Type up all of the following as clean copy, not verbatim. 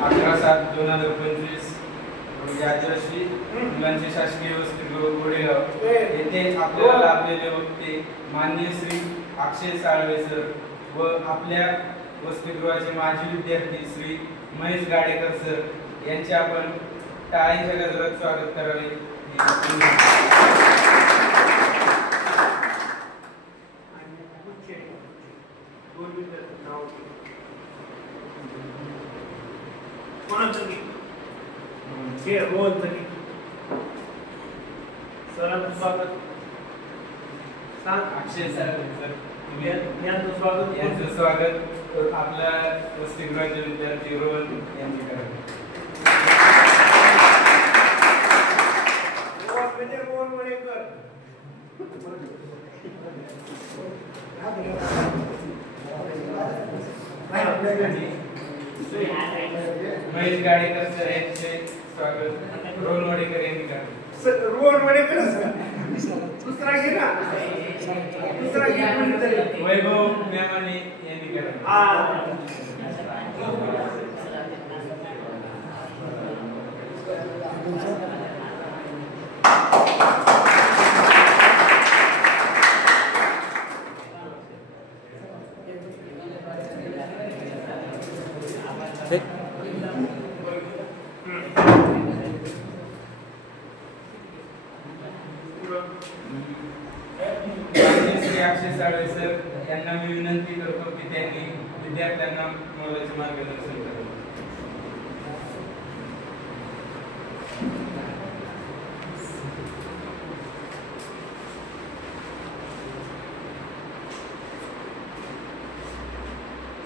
11/7/2025 रोजी आदिवासी मुलांचे शासकीय वसतिगृह गोडेगाव येथे आपल्याला लाभलेले वक्ते माननीय श्री अक्षय साळवे सर व आपल्या वसतिगृहाचे माजी विद्यार्थी श्री महेश गाडेकर सर यांचे आपण टाळ्यांच्या गजरात स्वागत करावे. अक्षय साळवे सर यांचं स्वागत आपल्या वसतिगृहाचे विद्यार्थी रोहन यांचे करावे. महेश गाडेकर सर यांचे स्वागत रोहन वाडेकर यांनी करावे. रोहन वाडेकर दुसरा घे ना, दुसरा घे. वैभव मेमाने यांनी करावे. श्री अक्षय साळवे सर यांना मी विनंती करतो की त्यांनी विद्यार्थ्यांना मोलाचे मार्गदर्शन करावे.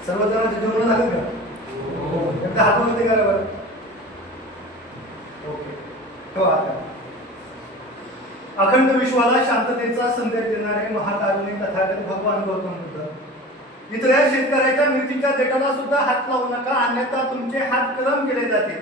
सर्व जणांचे जेवण झालं का? एकदा हातामध्ये करा बरं. ओके, ठेवा आता. अखंड विश्वाला शांततेचा संदेश देणारे महाकारुणी तथागत भगवान गौतम बुद्ध इथल्या शेतकऱ्याच्या मृत्यूच्या देठाला सुद्धा हात लावू नका, अन्यथा तुमचे हात कलम केले जातील,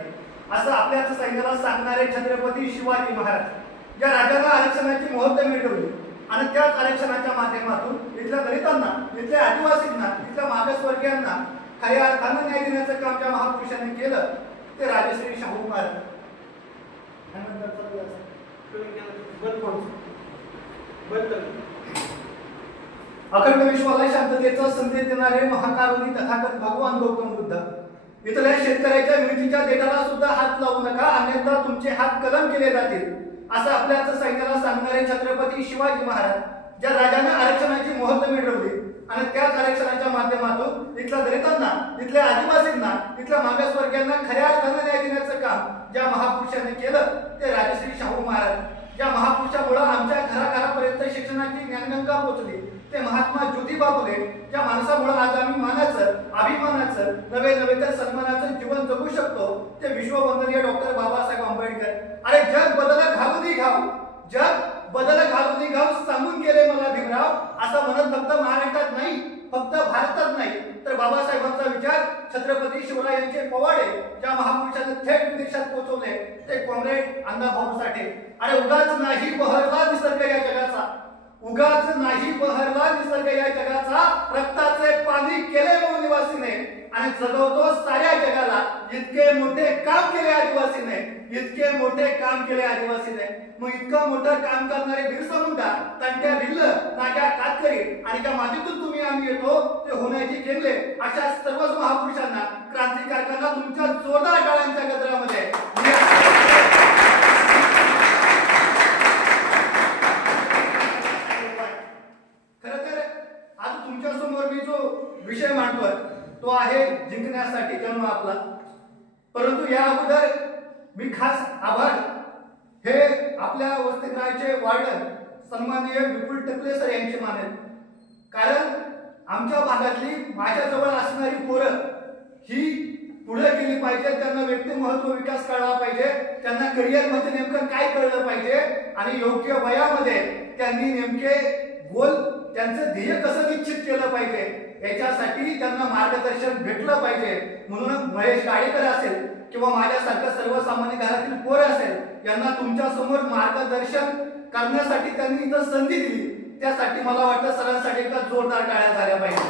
असं आपल्याच सैन्याला सांगणारे छत्रपती शिवाजी महाराज ज्या राजाला आरक्षणाची मोहर मिळवली आणि त्याच आरक्षणाच्या माध्यमातून इथल्या दलितांना, इथल्या आदिवासींना, इथल्या मागासवर्गीयांना खऱ्या अर्थानं न्याय देण्याचं काम ज्या महापुरुषांनी केलं ते राजश्री शाहू महाराज. अखंड विश्वाला शांततेचा संदेश देणारे महाकारुणी तथागत भगवान गौतम बुद्ध इथल्या शेतकऱ्याच्या मृत्यूच्या देठाला सुद्धा हात लावू नका, अन्यथा तुमचे हात कलम केले जातील, असं आपल्याच सैन्याला सांगणारे छत्रपती शिवाजी महाराज ज्या राजाने आरक्षणाची मोहर मिळवली आणि त्याच आरक्षणाच्या माध्यमातून इथल्या दलितांना, इथल्या आदिवासींना, इथल्या मागासवर्गीयांना खऱ्या अर्थानं न्याय देण्याचं काम ज्या महापुरुषांनी केलं ते राजश्री शाहू महाराज. ज्या महापुरुषामुळे आमच्या घराघरापर्यंत शिक्षणाची ज्ञानगंगा पोहोचली ते महात्मा ज्योतिबा फुले, ज्या माणसामुळे आज आम्ही मानाचं, अभिमानाचं, नवे नवे तर सन्मानाचं जीवन जगू शकतो ते विश्ववंदनीय डॉक्टर बाबासाहेब आंबेडकर. अरे जग बदल घालून घाव, जग बदल घालून घाव सांगून गेले मला भीमराव, असं म्हणत फक्त महाराष्ट्रात नाही, फक्त भारतात नाही तर बाबासाहेबांचा विचार छत्रपती शिवरायांचे पोवाडे ज्या महापुरुषांनी थेट विदेशात पोहोचवले ते कॉम्रेड अण्णाभाऊ साठे. अरे उगाच नाही बहरला निसर्ग या जगाचा, उगाच नाही बहरला निसर्ग या जगाचा, रक्ताचे पाणी केले मूळ निवासीने आणि जगवतो साऱ्या जगाला, इतके मोठे काम केले आदिवासीने, इतके मोठे काम केले आदिवासीने. मग इतकं मोठं काम करणारे बिरसा मुंडा, तंट्या भिल्ल, नाग्या कातकरी आणि ज्या मातीतून तुम्ही आम्ही येतो ते होण्याची केले अशा सर्वच महापुरुषांना, क्रांतिकारकांना तुमच्या जोरदार टाळ्यांच्या गजरामध्ये खरं तर आज तुमच्या समोर मी जो विषय मांडतोय तो आहे जिंकण्यासाठी जन्म आपला. परंतु या अगोदर मी खास आभार हे आपल्या वसतिगृहाचे वार्डन सन्माननीय विपुल टकले सर यांचे मानेल. कारण आमच्या भागातली माझ्याजवळ असणारी पोरं ही पुढे गेली पाहिजे, त्यांना व्यक्तिमत्व विकास कळला पाहिजे, त्यांना करिअर मध्ये नेमकं काय कळलं पाहिजे आणि योग्य वयामध्ये त्यांनी नेमके गोल त्यांचं ध्येय कसं निश्चित केलं पाहिजे याच्यासाठी त्यांना मार्गदर्शन भेटलं पाहिजे. म्हणून महेश गाडेकर असेल किंवा माझ्यासारखं सर्वसामान्य घरातील पोरं असेल यांना तुमच्या समोर मार्गदर्शन करण्यासाठी त्यांनी इथं संधी दिली, त्यासाठी मला वाटतं सरांसाठी एकदा जोरदार टाळ्या झाल्या पाहिजे.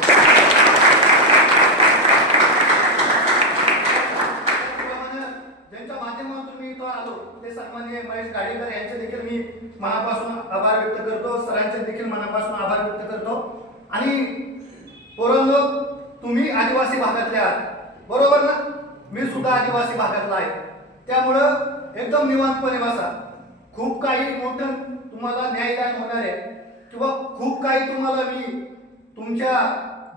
ते सन्माननीय महेश गाडेकर यांचे देखील मी मनापासून आभार व्यक्त करतो, सरांचे देखील मनापासून आभार व्यक्त करतो. आणि पोरांनो, तुम्ही आदिवासी भागातले आहात बरोबर ना? मी सुद्धा आदिवासी भागातला आहे, त्यामुळं एकदम निवांतपणे बसा. खूप काही मोठं तुम्हाला न्यायदान होणार आहे किंवा खूप काही तुम्हाला मी तुमच्या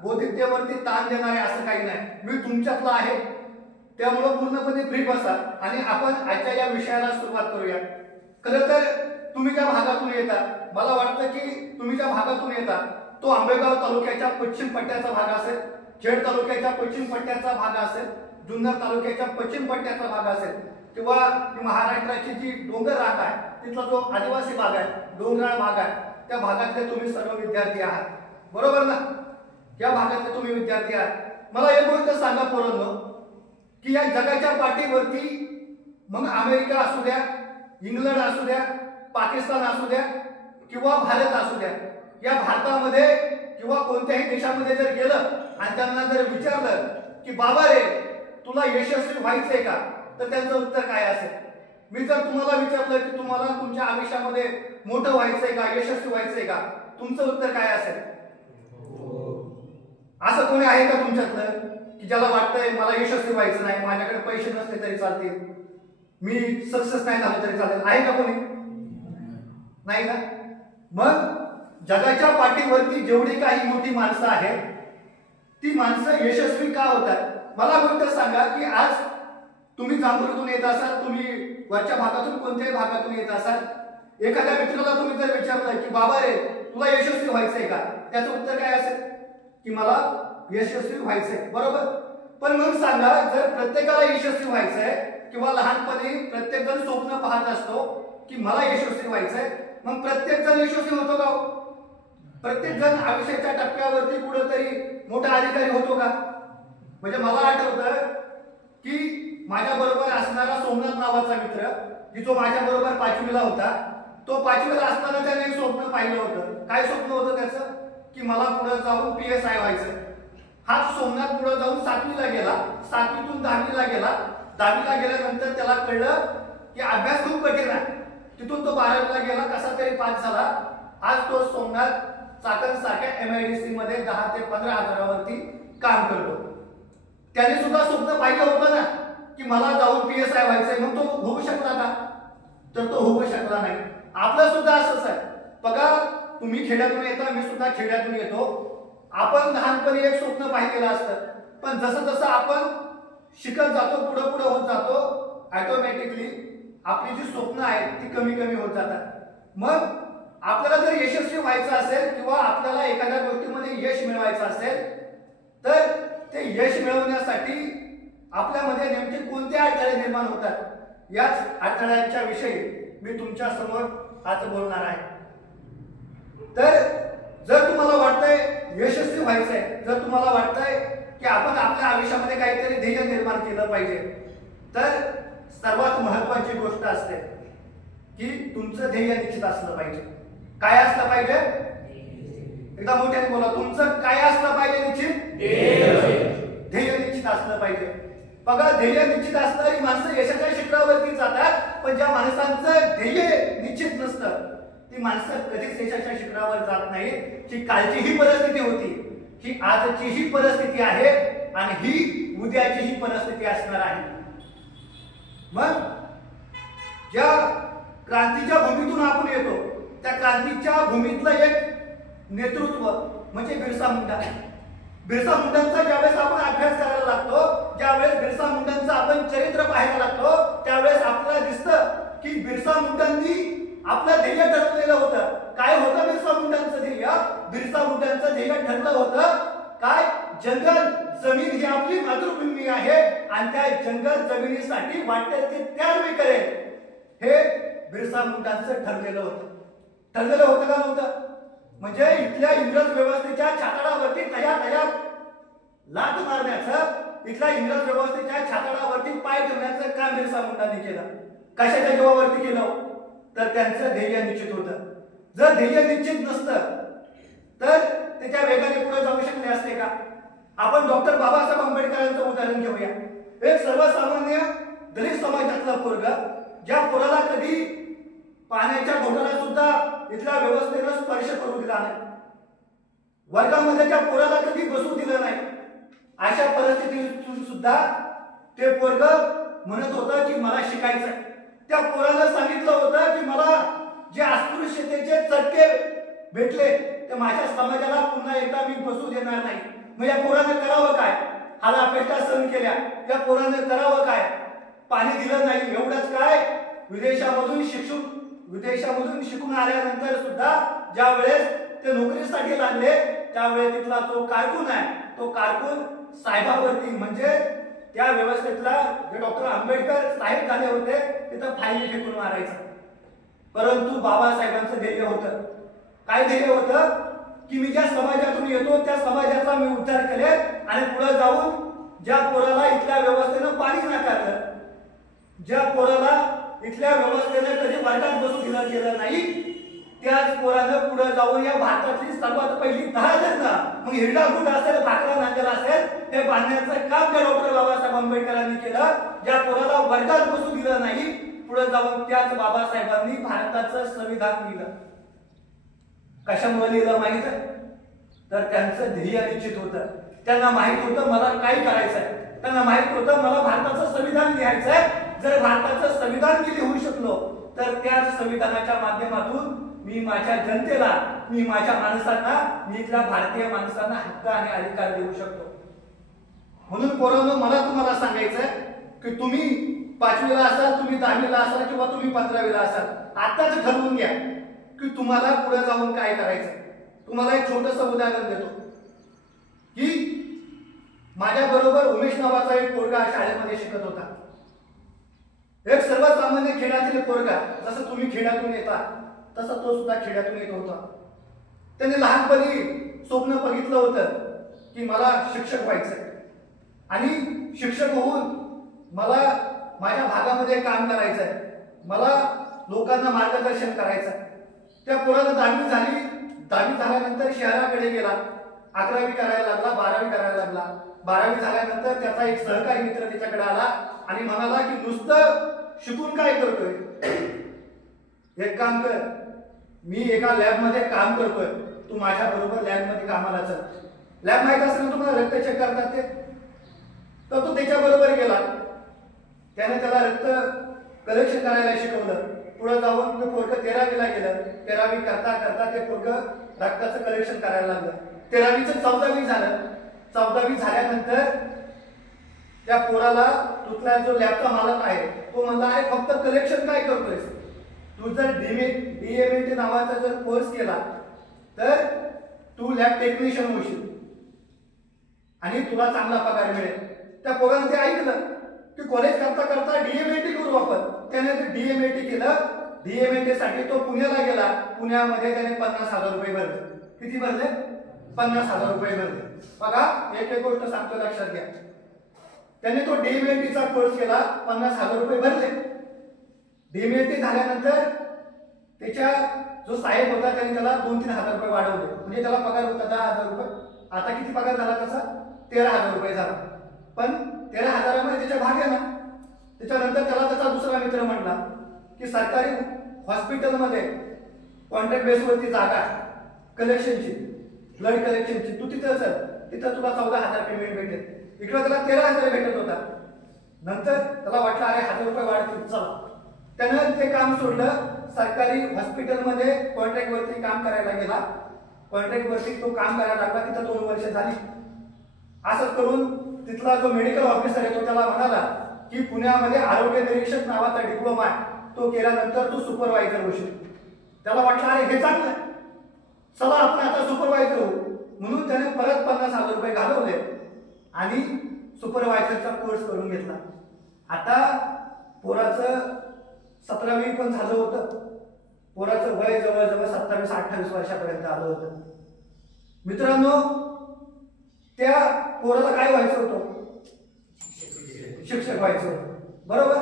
बौद्धिकतेवरती ताण देणार आहे असं काही नाही. मी तुमच्यातला आहे, त्यामुळं पूर्णपणे फ्री बसा आणि आपण आजच्या या विषयाला सुरुवात करूया. खरं तर तुम्ही ज्या भागातून येता, मला वाटतं की तुम्ही ज्या भागातून येता तो आंबेगाव तालुक्याच्या पश्चिम पट्ट्याचा भाग असेल, खेड तालुक्याच्या पश्चिम पट्ट्याचा भाग असेल, जुन्नर तालुक्याच्या पश्चिम पट्ट्याचा भाग असेल किंवा महाराष्ट्राची जी डोंगर रांग आहे तिथला जो आदिवासी भाग आहे, डोंगराळ भाग आहे, त्या भागातले तुम्ही सर्व विद्यार्थी आहात बरोबर ना? या भागातले तुम्ही विद्यार्थी आहात. मला एक गोष्ट सांगा पोरांनो, की या जगाच्या पाठीवरती मग अमेरिका असू द्या, इंग्लंड असू द्या, पाकिस्तान असू द्या किंवा भारत असू द्या, या भारतामध्ये किंवा कोणत्याही देशामध्ये जर गेलं आणि त्यांना जर विचारलं की बाबा रे तुला यशस्वी व्हायचंय का, तर त्यांचं उत्तर काय असेल? मी जर तुम्हाला विचारलं की तुम्हाला तुमच्या आयुष्यामध्ये मोठं व्हायचंय का, यशस्वी व्हायचंय का, तुमचं उत्तर काय असेल? असं कोणी आहे का तुमच्यातलं की ज्याला वाटतंय मला यशस्वी व्हायचं नाही, माझ्याकडे पैसे नसले तरी चालतील, मी सक्सेस नाही झालो तरी चालेल? आहे का कोणी? नाही का? मग जगाच्या पाठीवरती जेवढी काही मोठी माणसं आहेत ती माणसं यशस्वी का होतात? मला गोष्ट सांगा की आज तुम्ही जांभूरतून येत असाल, तुम्ही वरच्या भागातून कोणत्याही भागातून येत असाल, एखाद्या मित्राला तुम्ही जर विचारलं की बाबा रे तुला यशस्वी व्हायचंय का, त्याचं उत्तर काय असेल? की मला यशस्वी व्हायचंय बरोबर. पण मग सांगा, जर प्रत्येकाला यशस्वी व्हायचंय किंवा लहानपणी प्रत्येक जण स्वप्न पाहत असतो की मला यशस्वी व्हायचंय, मग प्रत्येक जण यशस्वी होतो का? प्रत्येक जण आयुष्याच्या टप्प्यावरती कुठेतरी मोठा अधिकारी होतो का? म्हणजे मला आठवतं की माझ्या बरोबर असणारा सोमनाथ नावाचा मित्र, की जो माझ्या बरोबर 5वीला होता, तो 5वीला असताना त्याने एक स्वप्न पाहिलं होतं. काय स्वप्न होतं त्याचं? की मला पुढे जाऊन PSI व्हायचं. हा सोमनाथ पुढे जाऊन 7वीला गेला, 7वीतून 10वीला गेला, 10वीला गेल्यानंतर त्याला कळलं की अभ्यास खूप कठीण आहे. तिथून तो 12वीला गेला, कसा तरी पास झाला. आज तो सोमनाथ चाकण सारख्या MIDC मध्ये 10 ते 15 हजारावरती काम करतो. त्याने सुद्धा स्वप्न पाहिलं होतं ना की मला जाऊन PSI व्हायचंय, मग तो होऊ शकला का? तर तो होऊ शकला नाही. आपलं सुद्धा असंच आहे बघा. तुम्ही खेड्यातून येता, मी सुद्धा खेड्यातून येतो. आपण लहानपणी एक स्वप्न पाहिलेलं असतं, पण जसं जसं आपण शिकत जातो, पुढे पुढे होत जातो, ऑटोमॅटिकली आपली जी स्वप्न आहेत ती कमी कमी होत जातात. मग आपल्याला जर यशस्वी व्हायचं असेल किंवा आपल्याला एखाद्या गोष्टीमध्ये यश मिळवायचं असेल, तर ते यश मिळवण्यासाठी आपल्यामध्ये नेमके कोणते अडथळे निर्माण होतात, याच अडथळ्यांच्या विषयी मी तुमच्या समोर आज बोलणार आहे. तर जर तुम्हाला वाटतंय यशस्वी व्हायचंय, जर तुम्हाला वाटतंय की आपण आपल्या आयुष्यामध्ये काहीतरी ध्येय निर्माण केलं पाहिजे, तर सर्वात महत्वाची गोष्ट असते की तुमचं ध्येय निश्चित असलं पाहिजे. काय असलं पाहिजे? एकदा मोठ्याने बोला. तुमचं काय असलं पाहिजे? निश्चित ध्येय निश्चित असलं पाहिजे. बघा, ध्येय निश्चित असणारी माणसं यशाच्या शिखरावरती जातात, पण ज्या माणसांचं ध्येय निश्चित नसतं ती माणसं कधीच यशाच्या शिखरावर जात नाही. ही कालची ही परिस्थिती होती, ही आजची ही परिस्थिती आहे आणि ही उद्याची ही परिस्थिती असणार आहे. मग ज्या क्रांतीच्या भूमीतून आपण येतो, त्या क्रांतीच्या भूमीतलं एक नेतृत्व म्हणजे बिरसा मुंडा. बिरसा मुंडांचा ज्यावेळेस आपण अभ्यास करायला लागतो, ज्यावेळेस बिरसा मुंडांचं आपण चरित्र पाहायला लागतो, त्यावेळेस आपल्याला दिसतं की बिरसा मुंडांनी आपलं ध्येय ठरवलेलं होतं. काय होतं बिरसा मुंडांचं ध्येय? बिरसा मुंडांचं ध्येय ठरलं होतं काय? जंगल जमीन ही आपली मातृभूमी आहे आणि त्या जंगल जमिनीसाठी वाटेल ते त्याग मी करेन, हे बिरसा मुंडांचं ठरलेलं होतं. ठरलेलं होतं का नव्हतं? म्हणजे इथल्या इंग्रज व्यवस्थेच्या छाताडावरती तया लाथ मारण्याचं, इथल्या इंग्रज व्यवस्थेच्या छाताडावरती पाय ठेवण्याचं काम बिरसा मुंडांनी केलं. कशाच्या जीवावरती केलं? तर त्यांचं ध्येय निश्चित होतं. जर ध्येय निश्चित नसतं तर त्याच्या वेगाने पुढे जाऊ शकले असते का? आपण डॉक्टर बाबासाहेब आंबेडकरांचं उदाहरण घेऊया. एक सर्वसामान्य दलित समाजातला पोरगा ज्या पोराला कधी पाण्याच्या घोटाला सुद्धा इथल्या व्यवस्थेनं स्पर्श करू दिला नाही, वर्गामध्ये त्या पोराला कधी बसू दिलं नाही, अशा परिस्थितीतून सुद्धा ते पोरग म्हणत होतं की मला शिकायचं. त्या पोराला सांगितलं होतं की मला जे अस्पृश्यतेचे चटके भेटले ते माझ्या समाजाला पुन्हा एकदा मी बसू देणार नाही. मग या पोरानं करावं काय? हाला अपेक्षा सहन केल्या. या पोरानं करावं काय? पाणी दिलं नाही. एवढंच काय, विदेशामधून शिकून आल्यानंतर सुद्धा ज्या वेळेस ते नोकरीसाठी लागले त्यावेळेस तिथला जो कारकून आहे, तो कारकून साहेबावरती म्हणजे त्या व्यवस्थेतला जे डॉक्टर आंबेडकर साहेब झाले होते तिथं फायली फेकून मारायचं. परंतु बाबासाहेबांचं ध्येय होतं, काय ध्येय होतं की मी ज्या समाजातून येतो त्या समाजाचा मी उद्धार केले आणि पुढे जाऊन ज्या पोराला इथल्या व्यवस्थेनं पाणी नाकारलं, ज्या पोराला इथल्या व्यवस्थेने कधी वर्गात बसू दिलं गेलं नाही, त्याच पोरानं पुढे जाऊन या भारतातली सर्वात पहिली 10 जण मग हिरडा गुट असेल, भाकरा नांदेला असेल, हे बांधण्याचं काम त्या डॉक्टर बाबासाहेब आंबेडकरांनी केलं. ज्या पोराला वर्गात बसू दिलं नाही, पुढे जाऊन त्याच बाबासाहेबांनी भारताचं संविधान लिहिलं. कशामुळे लिहिलं माहित आहे? तर त्यांचं ध्येय निश्चित होतं. त्यांना माहित होतं मला काय करायचंय, त्यांना माहित होतं मला भारताचं संविधान लिहायचंय. जर भारताचं संविधान मी लिहू शकलो तर त्याच संविधानाच्या माध्यमातून मी माझ्या जनतेला, मी माझ्या माणसांना, मी इथल्या भारतीय माणसांना हक्क आणि अधिकार देऊ शकतो. म्हणून पोरांनो, मला तुम्हाला सांगायचंय की तुम्ही 5वीला असाल, तुम्ही 10वीला असाल किंवा तुम्ही 15वीला असाल, आताच ठरवून घ्या की तुम्हाला पुढे जाऊन काय करायचं. तुम्हाला एक छोटंसं उदाहरण देतो की माझ्या बरोबर उमेश नावाचा एक पोरगा शाळेमध्ये शिकत होता. एक सर्वसामान्य खेड्यातील पोरगा, जसं तुम्ही खेड्यातून येता तसं तो सुद्धा खेड्यातून येत होता. त्याने लहानपणी स्वप्न बघितलं होतं की मला शिक्षक व्हायचंय आणि शिक्षक होऊन मला माझ्या भागामध्ये काम करायचंय, मला लोकांना मार्गदर्शन करायचंय. त्या पोरानं 10वी झाली. 10वी झाल्यानंतर शहराकडे गेला, 11वी करायला लागला, 12वी करायला लागला. 12वी झाल्यानंतर त्याचा एक सहकारी मित्र त्याच्याकडे आला आणि म्हणाला की नुसतं शिकून काय करतोय, एक काम कर, मी एका लॅब मध्ये काम करतोय, तू माझ्या बरोबर लॅब मध्ये कामाला चल. लॅब माहित असेल ना तुम्हाला, रक्त चेक करतात ते. तर तो त्याच्या बरोबर गेला. त्याने त्याला रक्त कलेक्शन करायला शिकवलं. पुढे जाऊन ते पोरग 13वीला गेलं. 13वी करता करता ते पोरग रक्ताचं कलेक्शन करायला लागलं. 13वीचं 14वी झालं. 14वी झाल्यानंतर त्या पोराला तुझला जो लॅबचा मालक आहे तो म्हणला, अरे फक्त कलेक्शन काय करतोयस, तू जर डीएमएलटी नावाचा जर कोर्स केला तर तू लॅब टेक्निशियन होशील आणि तुला चांगला पगार मिळेल. त्या पोरानं ते ऐकलं की कॉलेज करता करता डीएमएलटी करू आपण. त्याने ते डीएमएलटी केलं. डीएमएलटी साठी तो पुण्याला गेला. पुण्यामध्ये त्याने 50,000 रुपये भरले. किती भरले? 50,000 रुपये भरले. बघा, एक गोष्ट सांगतो, लक्षात घ्या. त्याने तो डीएमएलटीचा कोर्स केला, 50,000 रुपये भरले. डीएमएलटी झाल्यानंतर त्याच्या जो साहेब होता त्याने त्याला 2-3 हजार रुपये वाढवले. म्हणजे त्याला पगार होता 10,000 रुपये. आता किती पगार झाला त्याचा? 13,000 रुपये झाला. पण 13,000 मध्ये त्याच्या भाग आहे ना. त्याच्यानंतर त्याला त्याचा दुसरा मित्र म्हटला की सरकारी हॉस्पिटलमध्ये कॉन्ट्रॅक्ट बेसवरती जागा कलेक्शनची, ब्लड कलेक्शनची, तू तिथं चल, तिथं तुला 14,000 पेमेंट भेटेल. इकडे त्याला 13,000 भेटत होता. नंतर त्याला वाटलं अरे 1,000 रुपये वाढतील, चला. त्यानं ते काम सोडलं. सरकारी हॉस्पिटलमध्ये कॉन्ट्रॅक्ट वरती काम करायला गेला. कॉन्ट्रॅक्ट वरती तो काम करायला लागला. तिथं 2 वर्ष झाली. असं करून तिथला जो मेडिकल ऑफिसर आहे तो त्याला म्हणाला की पुण्यामध्ये आरोग्य निरीक्षक नावाचा डिप्लोमा आहे, तो केल्यानंतर तू सुपरवायझर होशील. त्याला वाटलं अरे हे चांगलं, चला आपण आता सुपरवायझर होऊ. म्हणून त्याने परत 50,000 रुपये घालवले आणि सुपरवायझरचा कोर्स करून घेतला. आता पोराचं 17वी पण झालं होतं. पोराचं वय जवळजवळ 27-28 वर्षापर्यंत आलं होतं. मित्रांनो, त्या पोराला काय व्हायचं होतं? शिक्षक व्हायचं होतं, बरोबर.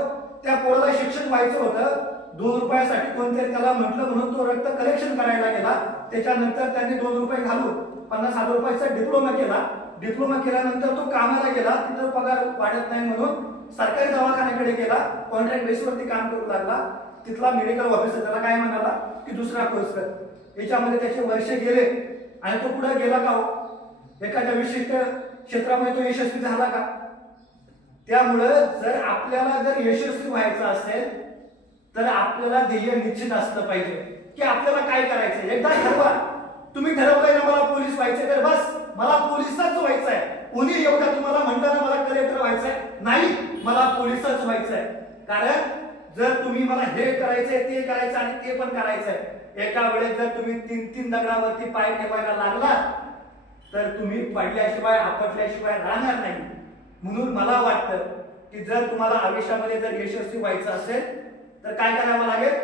त्या पोराला शिक्षक व्हायचं होतं. 2 रुपयासाठी कोणतरी त्याला म्हटलं म्हणून तो रक्त कलेक्शन करायला गेला. त्याच्यानंतर त्यांनी 2 रुपये घालून 50,000 रुपयाचा डिप्लोमा केला. डिप्लोमा केल्यानंतर तो कामाला गेला. तिथं पगार वाढत नाही म्हणून सरकारी दवाखान्याकडे गेला, कॉन्ट्रॅक्ट बेसवरती काम करू लागला. तिथला मेडिकल ऑफिसर त्याला काय म्हणाला की दुसरा कोर्स कर. याच्यामध्ये त्याचे वर्ष गेले आणि तो पुढे गेला का हो? एखाद्या विशिष्ट क्षेत्रामध्ये तो यशस्वी झाला का? त्यामुळं जर आपल्याला जर यशस्वी व्हायचं असेल तर आपल्याला ध्येय निश्चित असलं पाहिजे की आपल्याला काय करायचं. एकदा ठरवा. तुम्ही ठरवलंय ना मला पोलीस व्हायचे तर बस मला पोलिसच व्हायचं आहे. कोणी एवढं तुम्हाला म्हणताना मला कलेक्टर व्हायचंय नाही, मला पोलिसच व्हायचंय. कारण जर तुम्ही मला हे करायचंय ते करायचं आणि ते पण करायचंय, एका वेळेस जर तुम्ही 3-3 दगडावरती पाय ठेवायला लागला तर तुम्ही पडल्याशिवाय आपटल्याशिवाय राहणार नाही. म्हणून मला वाटतं की जर तुम्हाला आयुष्यामध्ये जर यशस्वी व्हायचं असेल तर काय करावं लागेल?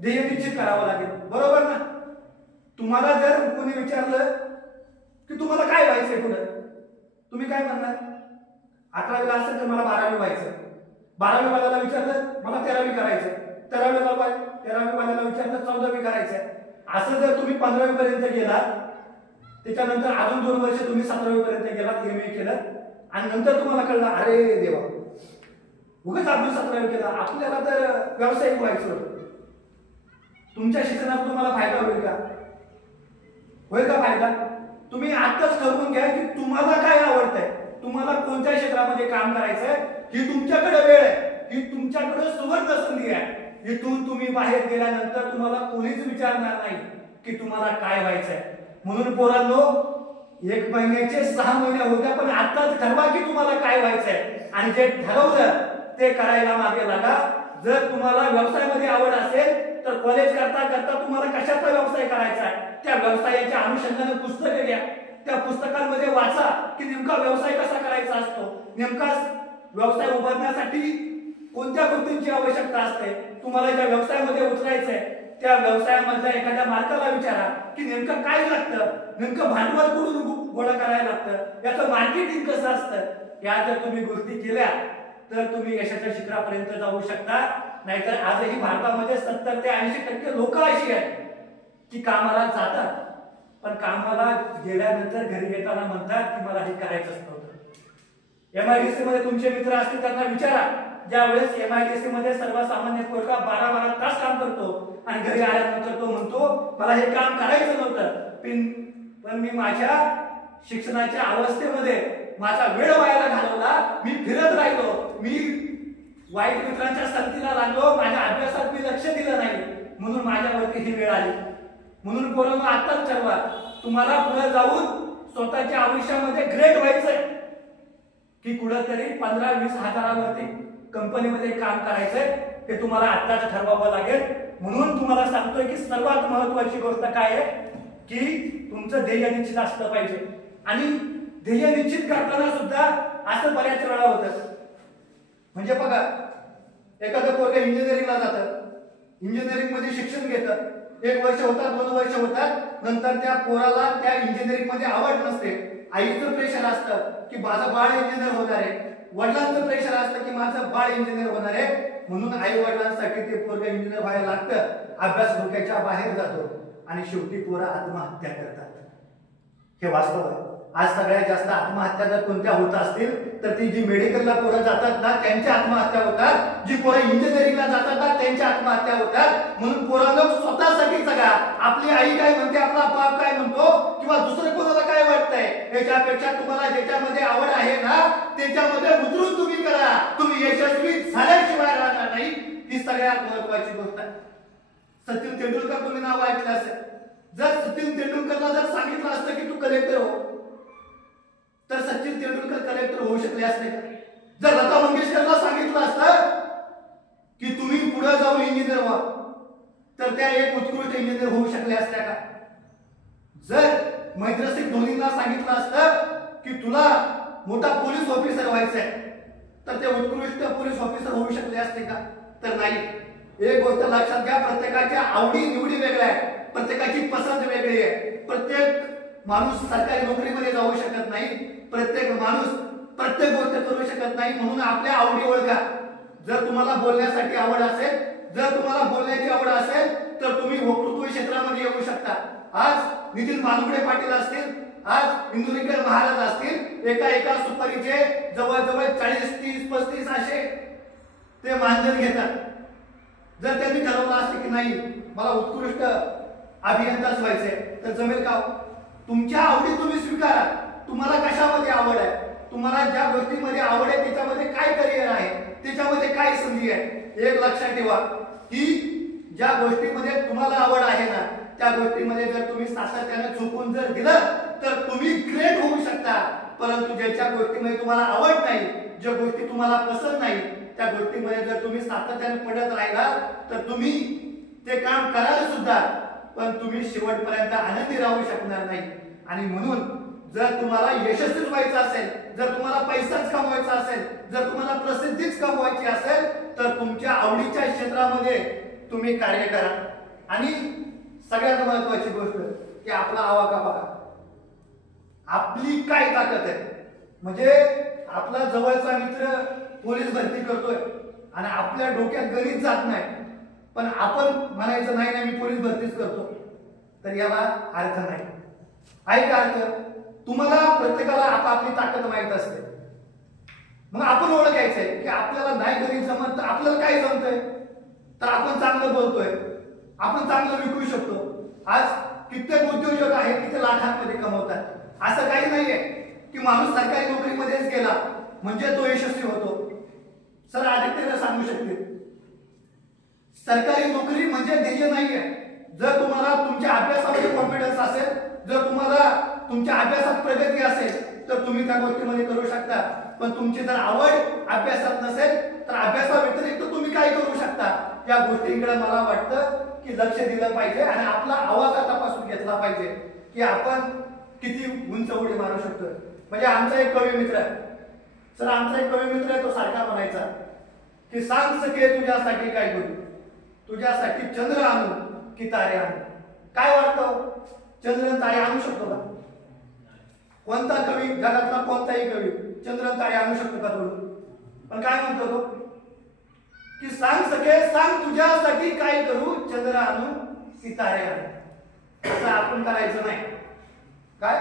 ध्येय निश्चित करावं लागेल. बरोबर ना? तुम्हाला जर कोणी विचारलं की तुम्हाला काय व्हायचंय पुढे, तुम्ही काय म्हणणार? 11वीला असेल तर मला 12वी व्हायचं. 12वी वाल्याला विचारलं मला 13वी करायचं. 13वी वाल्याला विचारलं 14वी करायचंय. असं जर तुम्ही 15वी पर्यंत गेलात, त्याच्यानंतर अजून 2 वर्ष तुम्ही 17वी पर्यंत गेलात, MA केलं आणि नंतर तुम्हाला कळलं अरे देवा उगाच आपण 17वी केला, आपल्याला तर व्यावसायिक व्हायचं होतं. तुमच्या शिक्षणात तुम्हाला फायदा होईल का? होईल का फायदा? तुम्ही आत्ताच ठरवून घ्या की तुम्हाला काय आवडतंय, तुम्हाला कोणत्या क्षेत्रामध्ये काम करायचंय. ही तुमच्याकडे वेळ आहे, ही तुमच्याकडे सुवर्ण संधी आहे. इथून तुम्ही बाहेर गेल्यानंतर तुम्हाला कोणीच विचारणार नाही की तुम्हाला काय व्हायचंय. म्हणून पोरांनो 1 महिन्याचे 6 महिने होत्या, पण आत्ताच ठरवा की तुम्हाला काय व्हायचंय आणि जे ठरवलं ते करायला मागे लागा. जर तुम्हाला व्यवसायामध्ये आवड असेल तर कॉलेज करता करता तुम्हाला कशाचा व्यवसाय करायचा आहे त्या व्यवसायाच्या अनुषंगाने पुस्तकं घ्या. त्या पुस्तकांमध्ये वाचा की नेमका व्यवसाय कसा करायचा असतो, नेमका व्यवसाय उभारण्यासाठी कोणत्या गोष्टींची आवश्यकता असते. तुम्हाला ज्या व्यवसायामध्ये उतरायचंय त्या व्यवसायामधल्या एखाद्या मालकाला विचारा की नेमकं काय लागतं, नेमकं भांडवल कुठून गोळा करायला लागतं, याचं मार्केटिंग कसं असतं. या जर तुम्ही गोष्टी केल्या तर तुम्ही यशाच्या शिखरापर्यंत जाऊ शकता. नाहीतर आजही भारतामध्ये 70 ते 80% लोक अशी आहेत की कामाला जातात पण कामाला गेल्यानंतर घरी येताना म्हणतात की मला हे करायचंच नव्हतं. MIDC मध्ये तुमचे मित्र असतील त्यांना विचारा, ज्या वेळेस MIDC मध्ये सर्वसामान्य पोरगा 12-12 तास काम करतो आणि घरी आल्यानंतर तो म्हणतो मला हे काम करायचं नव्हतं पण मी माझ्या शिक्षणाच्या अवस्थेमध्ये माझा वेळ वायाला घालवला, मी फिरत राहिलो, मी वाईट मित्रांच्या संगतीला लागलो, माझ्या अभ्यासात मी लक्ष दिलं नाही, म्हणून माझ्यावरती ही वेळ आली. म्हणून पोरांनो आत्ताच ठरवा तुम्हाला पुढे जाऊन स्वतःच्या आयुष्यामध्ये ग्रेट व्हायचंय की कुठेतरी 15-20 हजारावरती कंपनीमध्ये काम करायचंय. हे तुम्हाला आत्ताच ठरवावं लागेल. म्हणून तुम्हाला सांगतोय की सर्वात महत्वाची गोष्ट काय आहे की तुमचं ध्येय निश्चित असलं पाहिजे. आणि ध्येय निश्चित करताना सुद्धा असं बऱ्याच वेळा होतं. म्हणजे बघा एखादं पोरग इंजिनिअरिंगला जातं, इंजिनिअरिंग मध्ये शिक्षण घेतं, 1 वर्ष होतात 2 वर्ष होतात, नंतर त्या पोराला त्या इंजिनिअरिंग मध्ये आवड नसते. आईचं प्रेशर असतं की माझं बाळ इंजिनियर होणार आहे, वडिलांचं प्रेशर असतं की माझं बाळ इंजिनियर होणार आहे. म्हणून आई वडिलांसाठी ते पोरग इंजिनियर व्हायला लागतं, अभ्यास डोक्याच्या बाहेर जातो आणि शेवटी पोरं आत्महत्या करतात. हे वास्तव आहे. आज सगळ्यात जास्त आत्महत्या जर कोणत्या होत असतील तर ती जी मेडिकलला पोरं जातात ना त्यांच्या आत्महत्या होतात, जी पोरं इंजिनिअरिंगला जातात ना त्यांच्या आत्महत्या होतात. म्हणून पोरांनो स्वतःसाठी जगा. आपली आई काय म्हणते, आपला बाप काय म्हणतो किंवा दुसरं कोणाला काय वाटतंय याच्यापेक्षा तुम्हाला ज्याच्यामध्ये आवड आहे ना त्याच्यामध्ये उतरून तुम्ही करा. तुम्ही यशस्वी झाल्याशिवाय राहणार नाही. ही सगळ्यात महत्वाची गोष्ट आहे. सचिन तेंडुलकर तुम्ही नाव ऐकलं असेल. जर सचिन तेंडुलकरला जर सांगितलं असतं की तू कलेक्टर हो तर सचिन तेंडुलकर कलेक्टर होऊ शकले असते का? जर लता मंगेशकरला सांगितलं असतं की तुम्ही पुढे जाऊन इंजिनियर व्हा तर त्या एक उत्कृष्ट इंजिनियर होऊ शकले असत्या का? जर महेंद्रसिंग धोनीला सांगितलं असतं की तुला मोठा पोलीस ऑफिसर व्हायचंय तर ते उत्कृष्ट पोलीस ऑफिसर होऊ शकले असते का? तर नाही. एक गोष्ट लक्षात घ्या, प्रत्येकाच्या आवडी निवडी वेगळ्या आहेत, प्रत्येकाची पसंत वेगळी आहे. प्रत्येक माणूस सरकारी नोकरीमध्ये जाऊ शकत नाही, प्रत्येक माणूस प्रत्येक गोष्ट करू शकत नाही. म्हणून आपल्या आवडी ओळखा. जर तुम्हाला बोलण्यासाठी आवड असेल, जर तुम्हाला बोलण्याची आवड असेल तर तुम्ही वक्तृत्व क्षेत्रामध्ये येऊ शकता. आज नितीन बानगुडे पाटील असतील, आज इंदुरीकर महाराज असतील, एका सुपारीचे जवळजवळ 40, 30, 35 असे ते मानधन घेतात. जर त्यांनी ठरवलं असतं की नाही मला उत्कृष्ट अभियंताच व्हायचंय तर जमेल का? तुमच्या आवडी तुम्ही स्वीकारा. तुम्हाला कशामध्ये आवड आहे, तुम्हाला ज्या गोष्टीमध्ये आवड आहे त्याच्यामध्ये काय करिअर आहे, त्याच्यामध्ये काय संधी आहे. एक लक्षात ठेवा की ज्या गोष्टीमध्ये तुम्हाला आवड आहे ना त्या गोष्टीमध्ये जर तुम्ही सातत्याने चुकून जर दिलं तर तुम्ही ग्रेट होऊ शकता. परंतु ज्याच्या गोष्टीमध्ये तुम्हाला आवड नाही, ज्या गोष्टी तुम्हाला पसंत नाही त्या गोष्टीमध्ये जर तुम्ही सातत्याने पडत राहिला तर तुम्ही ते काम कराल सुद्धा पण तुम्ही शेवटपर्यंत आनंदी राहू शकणार नाही. आणि म्हणून जर तुम्हाला यशस्वी व्हायचं असेल, जर तुम्हाला पैसाच कमवायचा असेल, जर तुम्हाला प्रसिद्धीच कमवायची असेल तर तुमच्या आवडीच्या क्षेत्रामध्ये तुम्ही कार्य करा. आणि सगळ्यात महत्वाची गोष्ट की आपला आवाका बघा, आपली काय ताकद आहे. म्हणजे आपला जवळचा मित्र पोलीस भरती करतोय आणि आपल्या डोक्यात गणित जात नाही पण आपण म्हणायचं नाही ना मी पोलीस भरतीच करतो तर याला अर्थ नाही. आहे का अर्थ? तुम्हाला प्रत्येकाला आपापली ताकद माहित असते. मग आपण ओळखायचंय की आपल्याला नाही गणित जमत तर आपल्याला काय जमतंय, तर आपण चांगलं बोलतोय, आपण चांगलं विकू शकतो. आज कित्येक उद्योजक आहेत की ते लाखांमध्ये कमवतात. असं काही नाहीये की माणूस सरकारी नोकरीमध्येच गेला म्हणजे तो यशस्वी होतो. सर आदित्यला सांगू शकते सरकारी नोकरी म्हणजे ध्येय नाहीये. जर तुम्हाला तुमच्या अभ्यासामध्ये कॉन्फिडन्स असेल, जर तुम्हाला तुमच्या अभ्यासात प्रगती असेल तर तुम्ही त्या गोष्टीमध्ये करू शकता. पण तुमची जर आवड अभ्यासात नसेल तर अभ्यासाव्यतिरिक्त तुम्ही काय करू शकता या गोष्टींकडे मला वाटतं की लक्ष दिलं पाहिजे आणि आपला आवाका तपासून घेतला पाहिजे की आपण किती उंच उडी मारू शकतो. म्हणजे आमचा एक कवी मित्र आहे, सर आमचा एक कवी मित्र आहे, तो सारखा म्हणायचा की सांग सके तुझ्यासाठी काय करू, तुझ्यासाठी चंद्र आणू की तारे आणू. काय वाटतं, चंद्र तारे आणू शकतो का? कोणता कवी, जगातला कोणताही कवी चंद्र तारे आणू शकतो का तो? पण काय म्हणतो तो की सांग सके, सांग तुझ्यासाठी काय करू, चंद्र आणू की तारे आणू. असं आपण करायचं नाही. काय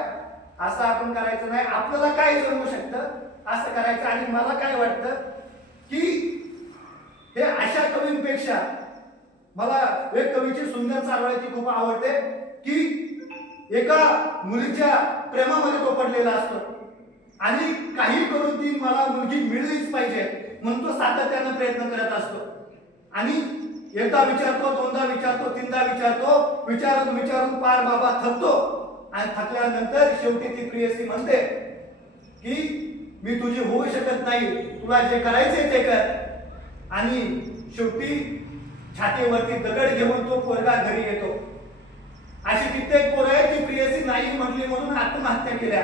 असं आपण करायचं नाही. आपल्याला काय जमू शकतं असं करायचं. आणि मला काय वाटतं की हे अशा कवींपेक्षा मला एक कवीची सुंदर चारोळी ती खूप आवडते की एका मुलीच्या प्रेमामध्ये तो पडलेला असतो आणि काही करून ती मला मुलगी मिळलीच पाहिजे म्हणून तो सातत्याने प्रयत्न करत असतो. आणि एकदा विचारतो, दोनदा विचारतो, तीनदा विचारतो, विचारून पार बाबा थकतो आणि थकल्यानंतर शेवटी ती प्रियसी म्हणते की मी तुझी होऊ शकत नाही, तुला जे करायचे ते कर. आणि शेवटी छातीवरती दगड घेऊन तो पोरगा घरी येतो. अशी कित्येक पोरं आहेत की प्रियसी नाही म्हटली म्हणून आत्महत्या केल्या.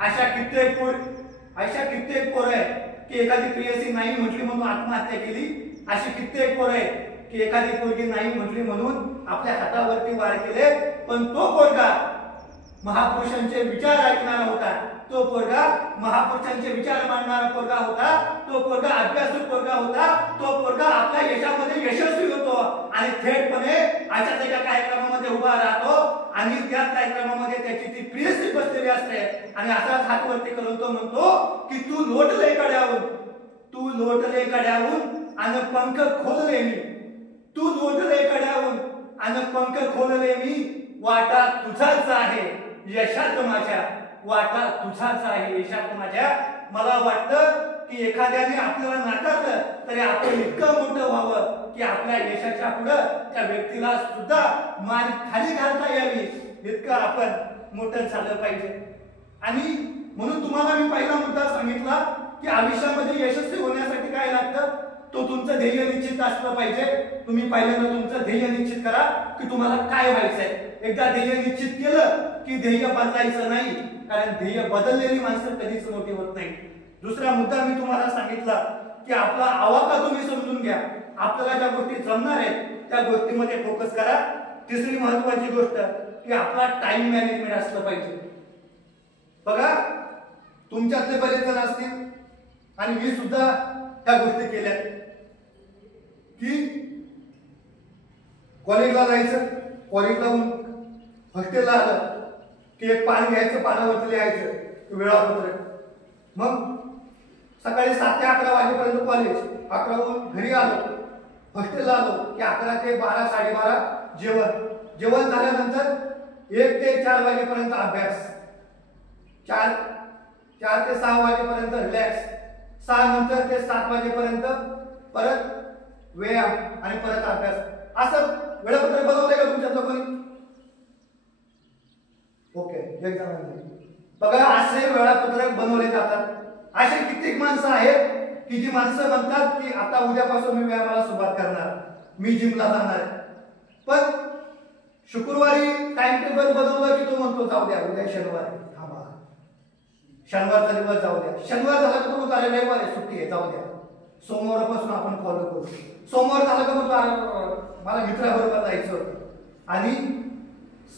अशा कित्येक पोरं आहेत की एखादी प्रियसी नाही म्हटली म्हणून आत्महत्या केली. अशी कित्येक पोरं आहेत की एखादी पोरगी नाही म्हटली म्हणून आपल्या हातावरती वार केले. पण तो पोरगा महापुरुषांचे विचार ऐकणारा होता, तो पोरगा महापुरुषांचे विचार मांडणारा पोरगा होता, तो पोरगा अभ्यासू पोरगा होता, तो पोरगा आपल्या यशामध्ये यशस्वी होतो आणि थेटपणे अशाच एका कार्यक्रमामध्ये उभा राहतो आणि त्या कार्यक्रमामध्ये त्याची ती प्रियसी बसलेली असते आणि असाच हात वरती करून तो म्हणतो की तू लोटले कड्याहून आणि पंख खोलले मी, तू लोटले कड्याहून आणि पंख खोलले मी, वाटा तुझाच आहे यशात माझ्या, वाटा तुझाच आहे यशात माझ्या. मला वाटतं की एखाद्याने आपल्याला नाकारलं तरी आपण इतकं मोठं व्हावं की आपल्या यशाच्या पुढं त्या व्यक्तीला सुद्धा मान खाली घालता यावी इतकं आपण मोठं झालं पाहिजे. आणि म्हणून तुम्हाला मी पहिला मुद्दा सांगितला की आयुष्यामध्ये यशस्वी होण्यासाठी काय लागतं, तो तुमचं ध्येय निश्चित असलं पाहिजे. तुम्ही पहिल्यांदा तुमचं ध्येय निश्चित करा की तुम्हाला काय व्हायचंय. एकदा ध्येय निश्चित केलं की ध्येय बदलायचं नाही, कारण ध्येय बदललेली माणसं कधीच मोठी होत नाही. दुसरा मुद्दा मी तुम्हाला सांगितला की आपला आवाका तुम्ही समजून घ्या. आपल्याला ज्या गोष्टी जमणार आहेत त्या गोष्टीमध्ये फोकस करा. तिसरी महत्वाची गोष्ट की आपला टाइम मॅनेजमेंट असलं पाहिजे. बघा तुमच्यातले बरेच जण असतील आणि मी सुद्धा त्या गोष्टी केल्या की कॉलेजला जायचं, कॉलेजला हॉस्टेलला आलं की एक पान घ्यायचं, पानावरती लिहायचं वेळापत्रक. मग सकाळी 7 ते 11 वाजेपर्यंत कॉलेज, 11 घरी आलो, हॉस्टेलला आलो की 11 ते 12 12:30 जेवण. जेवण झाल्यानंतर 1 ते 4 वाजेपर्यंत अभ्यास, 4 ते 6 वाजेपर्यंत रिलॅक्स, 6 नंतर ते 7 वाजेपर्यंत परत व्यायाम आणि परत अभ्यास. असं वेळापत्रक बनवलंय का तुमच्या लोकांनी? ओके, एक जण बघा, असे वेळापत्रक बनवले जातात. असे कित्येक माणसं आहेत की जी माणसं म्हणतात की आता उद्यापासून मी व्यायामाला सुरुवात करणार, मी जिमला जाणार. पण शुक्रवारी टाइम टेबल बनवलं की तो म्हणतो जाऊ द्या, उद्या शनिवार आहे, थांबा, शनिवारचा दिवस जाऊ द्या. शनिवार झाला का तो म्हणतो अरे रविवार आहे, सुट्टी आहे, जाऊ द्या, सोमवारपासून आपण फॉलो करू. सोमवार झाला का म्हणतो मला मित्राबरोबर जायचं होतं. आणि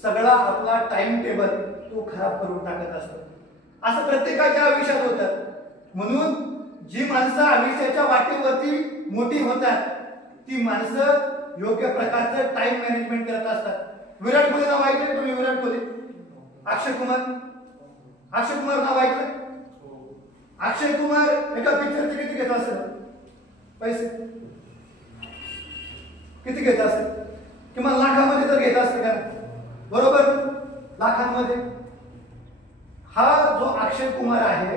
सगळा आपला टाइम टेबल तो खराब करून टाकत असतो. असं प्रत्येकाच्या आयुष्यात होतं. म्हणून जी माणसं आयुष्याच्या वाटेवरती मोठी होतात ती माणसं योग्य प्रकारचं टाइम मॅनेजमेंट करत असतात. विराट कोहली नाव ऐकलं तुम्ही? विराट कोहली, अक्षय कुमार नाव ऐकलं? अक्षय कुमार एका पिक्चरचे किती घेत असेल पैसे? किती घेत असेल? किंवा लाखामध्ये तर घेत असते का? बरोबर, लाखांमध्ये. हा जो अक्षय कुमार आहे,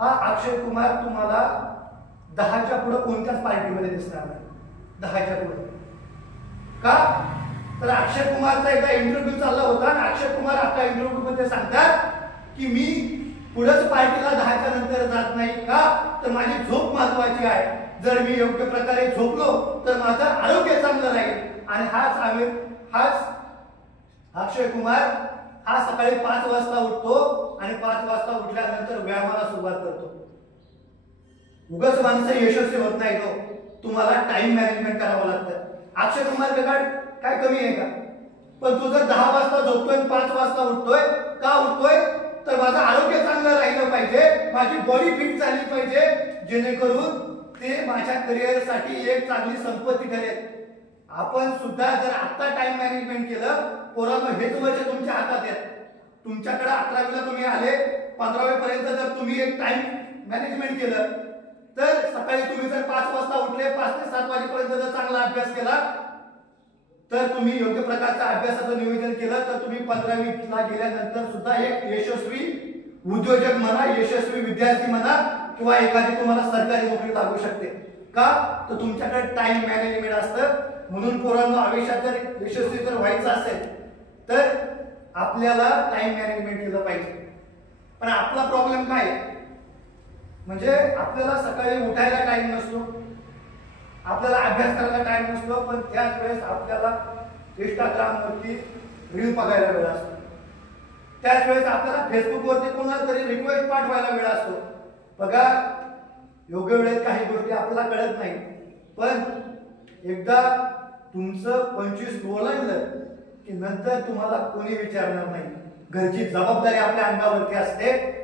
हा अक्षय कुमार तुम्हाला 10च्या पुढे कोणत्याच पार्टीमध्ये दिसणार नाही. 10च्या पुढे का? तर अक्षय कुमारचा एकदा इंटरव्ह्यू चालला होता आणि अक्षय कुमार आपल्या इंटरव्ह्यू मध्ये सांगतात की मी पुढेच पार्टीला 10च्या नंतर जात नाही. का? तर माझी झोप महत्वाची आहे. जर मी योग्य प्रकारे झोपलो तर माझं आरोग्य चांगलं राहील. आणि हाच अक्षय कुमार हा सकाळी 5 वाजता उठतो आणि 5 वाजता उठल्यानंतर व्यायामाला सुरुवात करतो. उगाच माणसं यशस्वी होत नाही. तुम्हाला टाइम मॅनेजमेंट करावं लागतं. अक्षय कुमार काय कमी आहे का? पण तू जर 10 वाजता झोपतोय 5 वाजता उठतोय, का उठतोय? तर माझं आरोग्य चांगलं राहिलं पाहिजे, माझी बॉडी फिट झाली पाहिजे, जेणेकरून ते माझ्या करिअरसाठी एक चांगली संपत्ती ठरेल. आपण सुद्धा जर आता टाइम मॅनेजमेंट केलं, पोरांनो हेच वर्ष तुमच्या हातात आहेत. तुमच्याकडे 11वीला तुम्ही आले, 15वी पर्यंत जर तुम्ही एक टाइम मॅनेजमेंट केलं तर सकाळी तुम्ही जर 5 वाजता उठले, 5 ते 7 वाजेपर्यंत जर चांगला अभ्यास केला, तर तुम्ही योग्य प्रकारचं अभ्यासाचं नियोजन केलं तर तुम्ही 15वीला गेल्यानंतर सुद्धा एक यशस्वी उद्योजक म्हणा, यशस्वी विद्यार्थी म्हणा, किंवा एखादी तुम्हाला सरकारी नोकरी लागू शकते. का? तर तुमच्याकडे टाइम मॅनेजमेंट असतं. म्हणून पोरांनो, आयुष्यात जर यशस्वी जर व्हायचं असेल तर आपल्याला टाइम मॅनेजमेंट केलं पाहिजे. पण आपला प्रॉब्लेम काय आहे? म्हणजे आपल्याला सकाळी उठायला टाइम नसतो, आपल्याला अभ्यास करायला टाइम नसतो, पण त्याच वेळेस आपल्याला इंस्टाग्रामवरती रील बघायला वेळ असतो. त्याच वेळेस आपल्याला फेसबुकवरती कोणाला तरी रिक्वेस्ट पाठवायला वेळ असतो. बघा, योग्य वेळेत काही गोष्टी आपल्याला कळत नाही. पण एकदा तुमचं 25 ओलांडलं की नंतर तुम्हाला कोणी विचारणार नाही. घरची जबाबदारी आपल्या अंगावरती असते.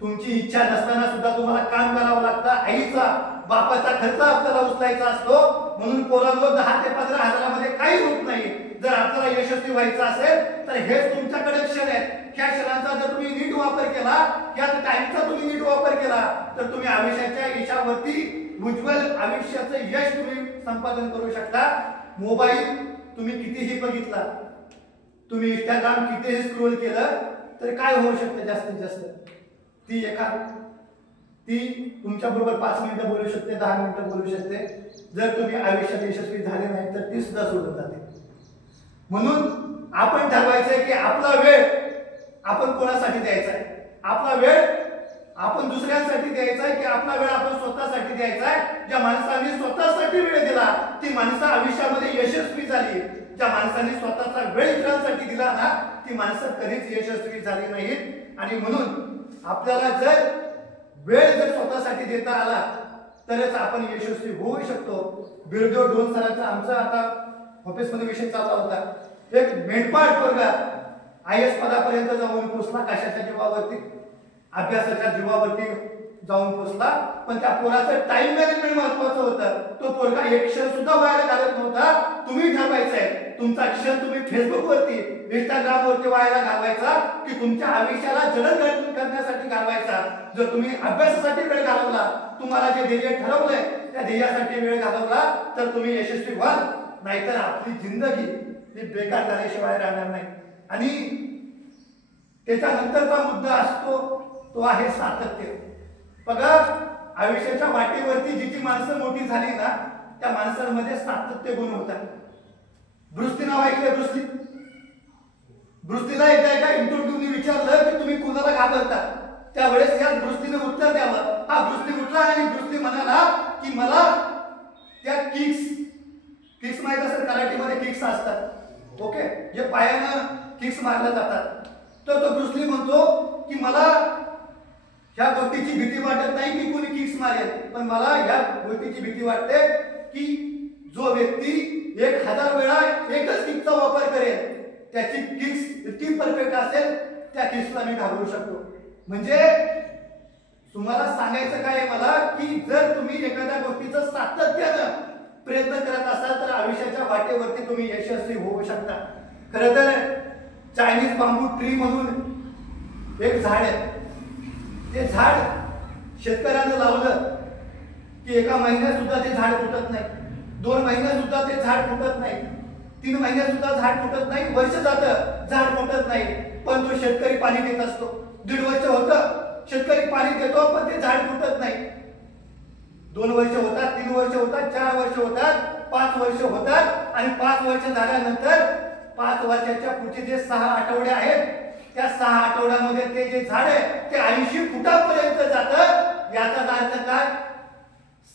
तुमची इच्छा नसताना सुद्धा तुम्हाला काम करावं लागतं. आईचा बापाचा खर्च आपल्याला उचलायचा असतो. म्हणून पोरांनो, 10 ते 15 हजारामध्ये काही होत नाही. जर आपल्याला यशस्वी व्हायचं असेल तर हेच तुमच्याकडे क्षण आहेत. ह्या क्षणांचा जर तुम्ही नीट वापर केला, या टाइमचा तुम्ही नीट वापर केला, तर तुम्ही आयुष्याच्या यशावरती उज्ज्वल आयुष्याचं यश तुम्ही संपादन करू शकता. मोबाईल तुम्ही कितीही बघितला, तुम्ही इंस्टाग्राम कितीही स्क्रोल केलं तर काय होऊ शकतं? जास्तीत जास्त ती तुमच्या बरोबर 5 मिनिटं बोलू शकते, 10 मिनिटं बोलू शकते. जर तुम्ही आयुष्यात यशस्वी झाले नाही तर ती सुद्धा सोडून जाते. म्हणून आपण ठरवायचंय की आपला वेळ आपण कोणासाठी द्यायचा आहे? आपला वेळ आपण दुसऱ्यांसाठी द्यायचा आहे की आपला वेळ आपण स्वतःसाठी द्यायचा आहे? ज्या माणसाने स्वतःसाठी वेळ दिला ती माणसं आयुष्यामध्ये यशस्वी झाली. ज्या माणसाने स्वतःचा वेळ इतरांसाठी दिला ना, ती माणसं कधीच यशस्वी झाली नाहीत. आणि म्हणून आपल्याला जर वेळ जर स्वतःसाठी देता आला तरच आपण यशस्वी होऊ शकतो. बिरदेव ढोल सरांचा आमचा आता ऑफिसमध्ये विषय चालला होता. एक मेंढपाळ पोरगा IAS पदापर्यंत जाऊन पोचला. कशाच्या जीवावरती? अभ्यासाच्या जीवावरती जाऊन पोहोचला. पण त्या पोराचं टाइम मॅनेजमेंट महत्वाचं होतं. तो पोरगा एक क्षण सुद्धा वाया घालत नव्हता. तुम्ही ठरवायचंय तुमचा क्षण तुम्ही फेसबुक वरती, इंस्टाग्राम वरती वाया घालवायचा की तुमच्या आयुष्याला जडण करण्यासाठी घालवायचा. जर तुम्ही अभ्यासासाठी वेळ घालवला, तुम्हाला जे ध्येय ठरवलंय त्या ध्येयासाठी वेळ घालवला तर तुम्ही यशस्वी व्हाल. नाहीतर आपली जिंदगी ही बेकार झाल्याशिवाय राहणार नाही. आणि त्याच्यानंतरचा मुद्दा असतो तो आहे सातत्य. बघा, आयुष्याच्या वाटेवरती जी जी माणसं मोठी झाली ना त्या माणसांमध्ये सातत्य गुण होतात. ब्रुस ली नाव ऐकलंय? ब्रुस लीला एकदा एका इंटरव्ह्यूने विचारलं की तुम्ही कुणाला घाबरता. त्यावेळेस या ब्रुस लीने उत्तर द्यावं. हा ब्रुस ली उठला आणि ब्रुस ली म्हणाला की मला त्या किक्स माहित असेल, कराटेमध्ये किक्स असतात, ओके, जे पायानं किक्स मारल्या जातात. तर तो ब्रुस ली म्हणतो की मला ह्या गोष्टीची भीती वाटत नाही की कोणी किक्स मारेल, पण मला ह्या गोष्टीची भीती वाटते की जो व्यक्ती 1000 वेळा एकच किकचा वापर करेल त्याची किक्स इतकी परफेक्ट असेल त्या किक्सला मी घाबरू शकतो. म्हणजे तुम्हाला सांगायचं काय आहे मला की जर तुम्ही एखाद्या गोष्टीचं सातत्यानं प्रयत्न करत असाल तर आयुष्याच्या वाटेवरती तुम्ही यशस्वी होऊ शकता. खरं तर चायनीज बांबू ट्री म्हणून एक झाड आहे. ते झाड शेतकऱ्यानं लावलं की एका महिन्यात सुद्धा ते झाड फुटत नाही, 2 महिन्यात सुद्धा ते झाड फुटत नाही, 3 महिन्यात सुद्धा झाड फुटत नाही, वर्ष जातं झाड फुटत नाही. पण तो शेतकरी पाणी देत असतो. 1.5 वर्ष होतं शेतकरी पाणी देतो पण ते झाड फुटत नाही. 2 वर्ष होतात, 3 वर्ष होतात, 4 वर्ष होतात, 5 वर्ष होतात आणि 5 वर्ष झाल्यानंतर 5 वर्षाच्या पुढचे जे 6 आठवडे आहेत त्या 6 आठवड्यामध्ये ते जे झाड आहे ते 80 फुटापर्यंत जातं. याचा अर्थ काय?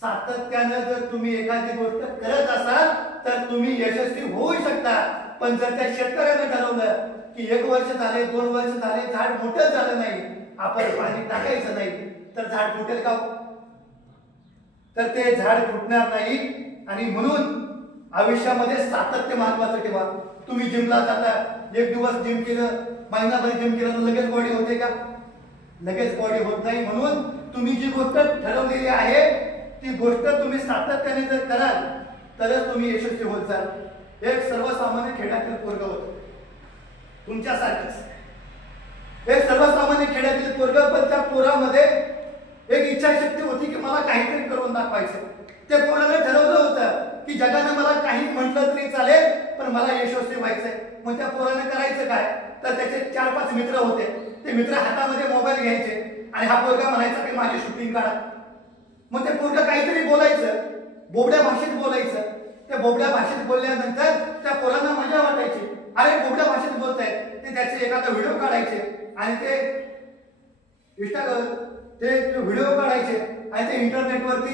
सातत्यानं जर तुम्ही एखादी गोष्ट करत असाल तर तुम्ही यशस्वी होऊ शकता. पण जर त्या शेतकऱ्याने ठरवलं की 1 वर्ष झाले, 2 वर्ष झाले, झाड मोठं झालं नाही, आपण पाणी टाकायचं नाही, तर झाड फुटेल का? तर ते झाड फुटणार नाही. आणि म्हणून आयुष्यामध्ये सातत्य महत्वाचं ठेवा. तुम्ही जिमला जाता, 1 दिवस जिम केलं, महिनाभर जिम केलं तर लगेच बॉडी होते का? लगेच बॉडी होत नाही. म्हणून तुम्ही जी गोष्ट ठरवलेली आहे ती गोष्ट तुम्ही सातत्याने जर कराल तरच तुम्ही यशस्वी होत जाल. एक सर्वसामान्य खेड्यातील पोरग होतं तुमच्यासारखंच, एक सर्वसामान्य खेड्यातील पोरग, पण त्या पोरामध्ये एक इच्छाशक्ती होती की मला काहीतरी करून दाखवायचं. त्या पोराने ठरवलं होतं की जगाने मला काही म्हटलं तरी चालेल पण मला यशस्वी व्हायचंय. मग त्या पोराने करायचं काय? तर त्याचे 4-5 मित्र होते. ते मित्र हातामध्ये मोबाईल घ्यायचे आणि हा पोरगा म्हणायचा की माझी शूटिंग काढा. मग ते पोरगा काहीतरी बोलायचं, बोबड्या भाषेत बोलायचं. त्या बोबड्या भाषेत बोलल्यानंतर त्या पोरांना मजा वाटायची. अरे बोबड्या भाषेत बोलतायत. ते त्याचे एखादा व्हिडिओ काढायचे आणि ते व्हिडिओ काढायचे आणि ते इंटरनेटवरती,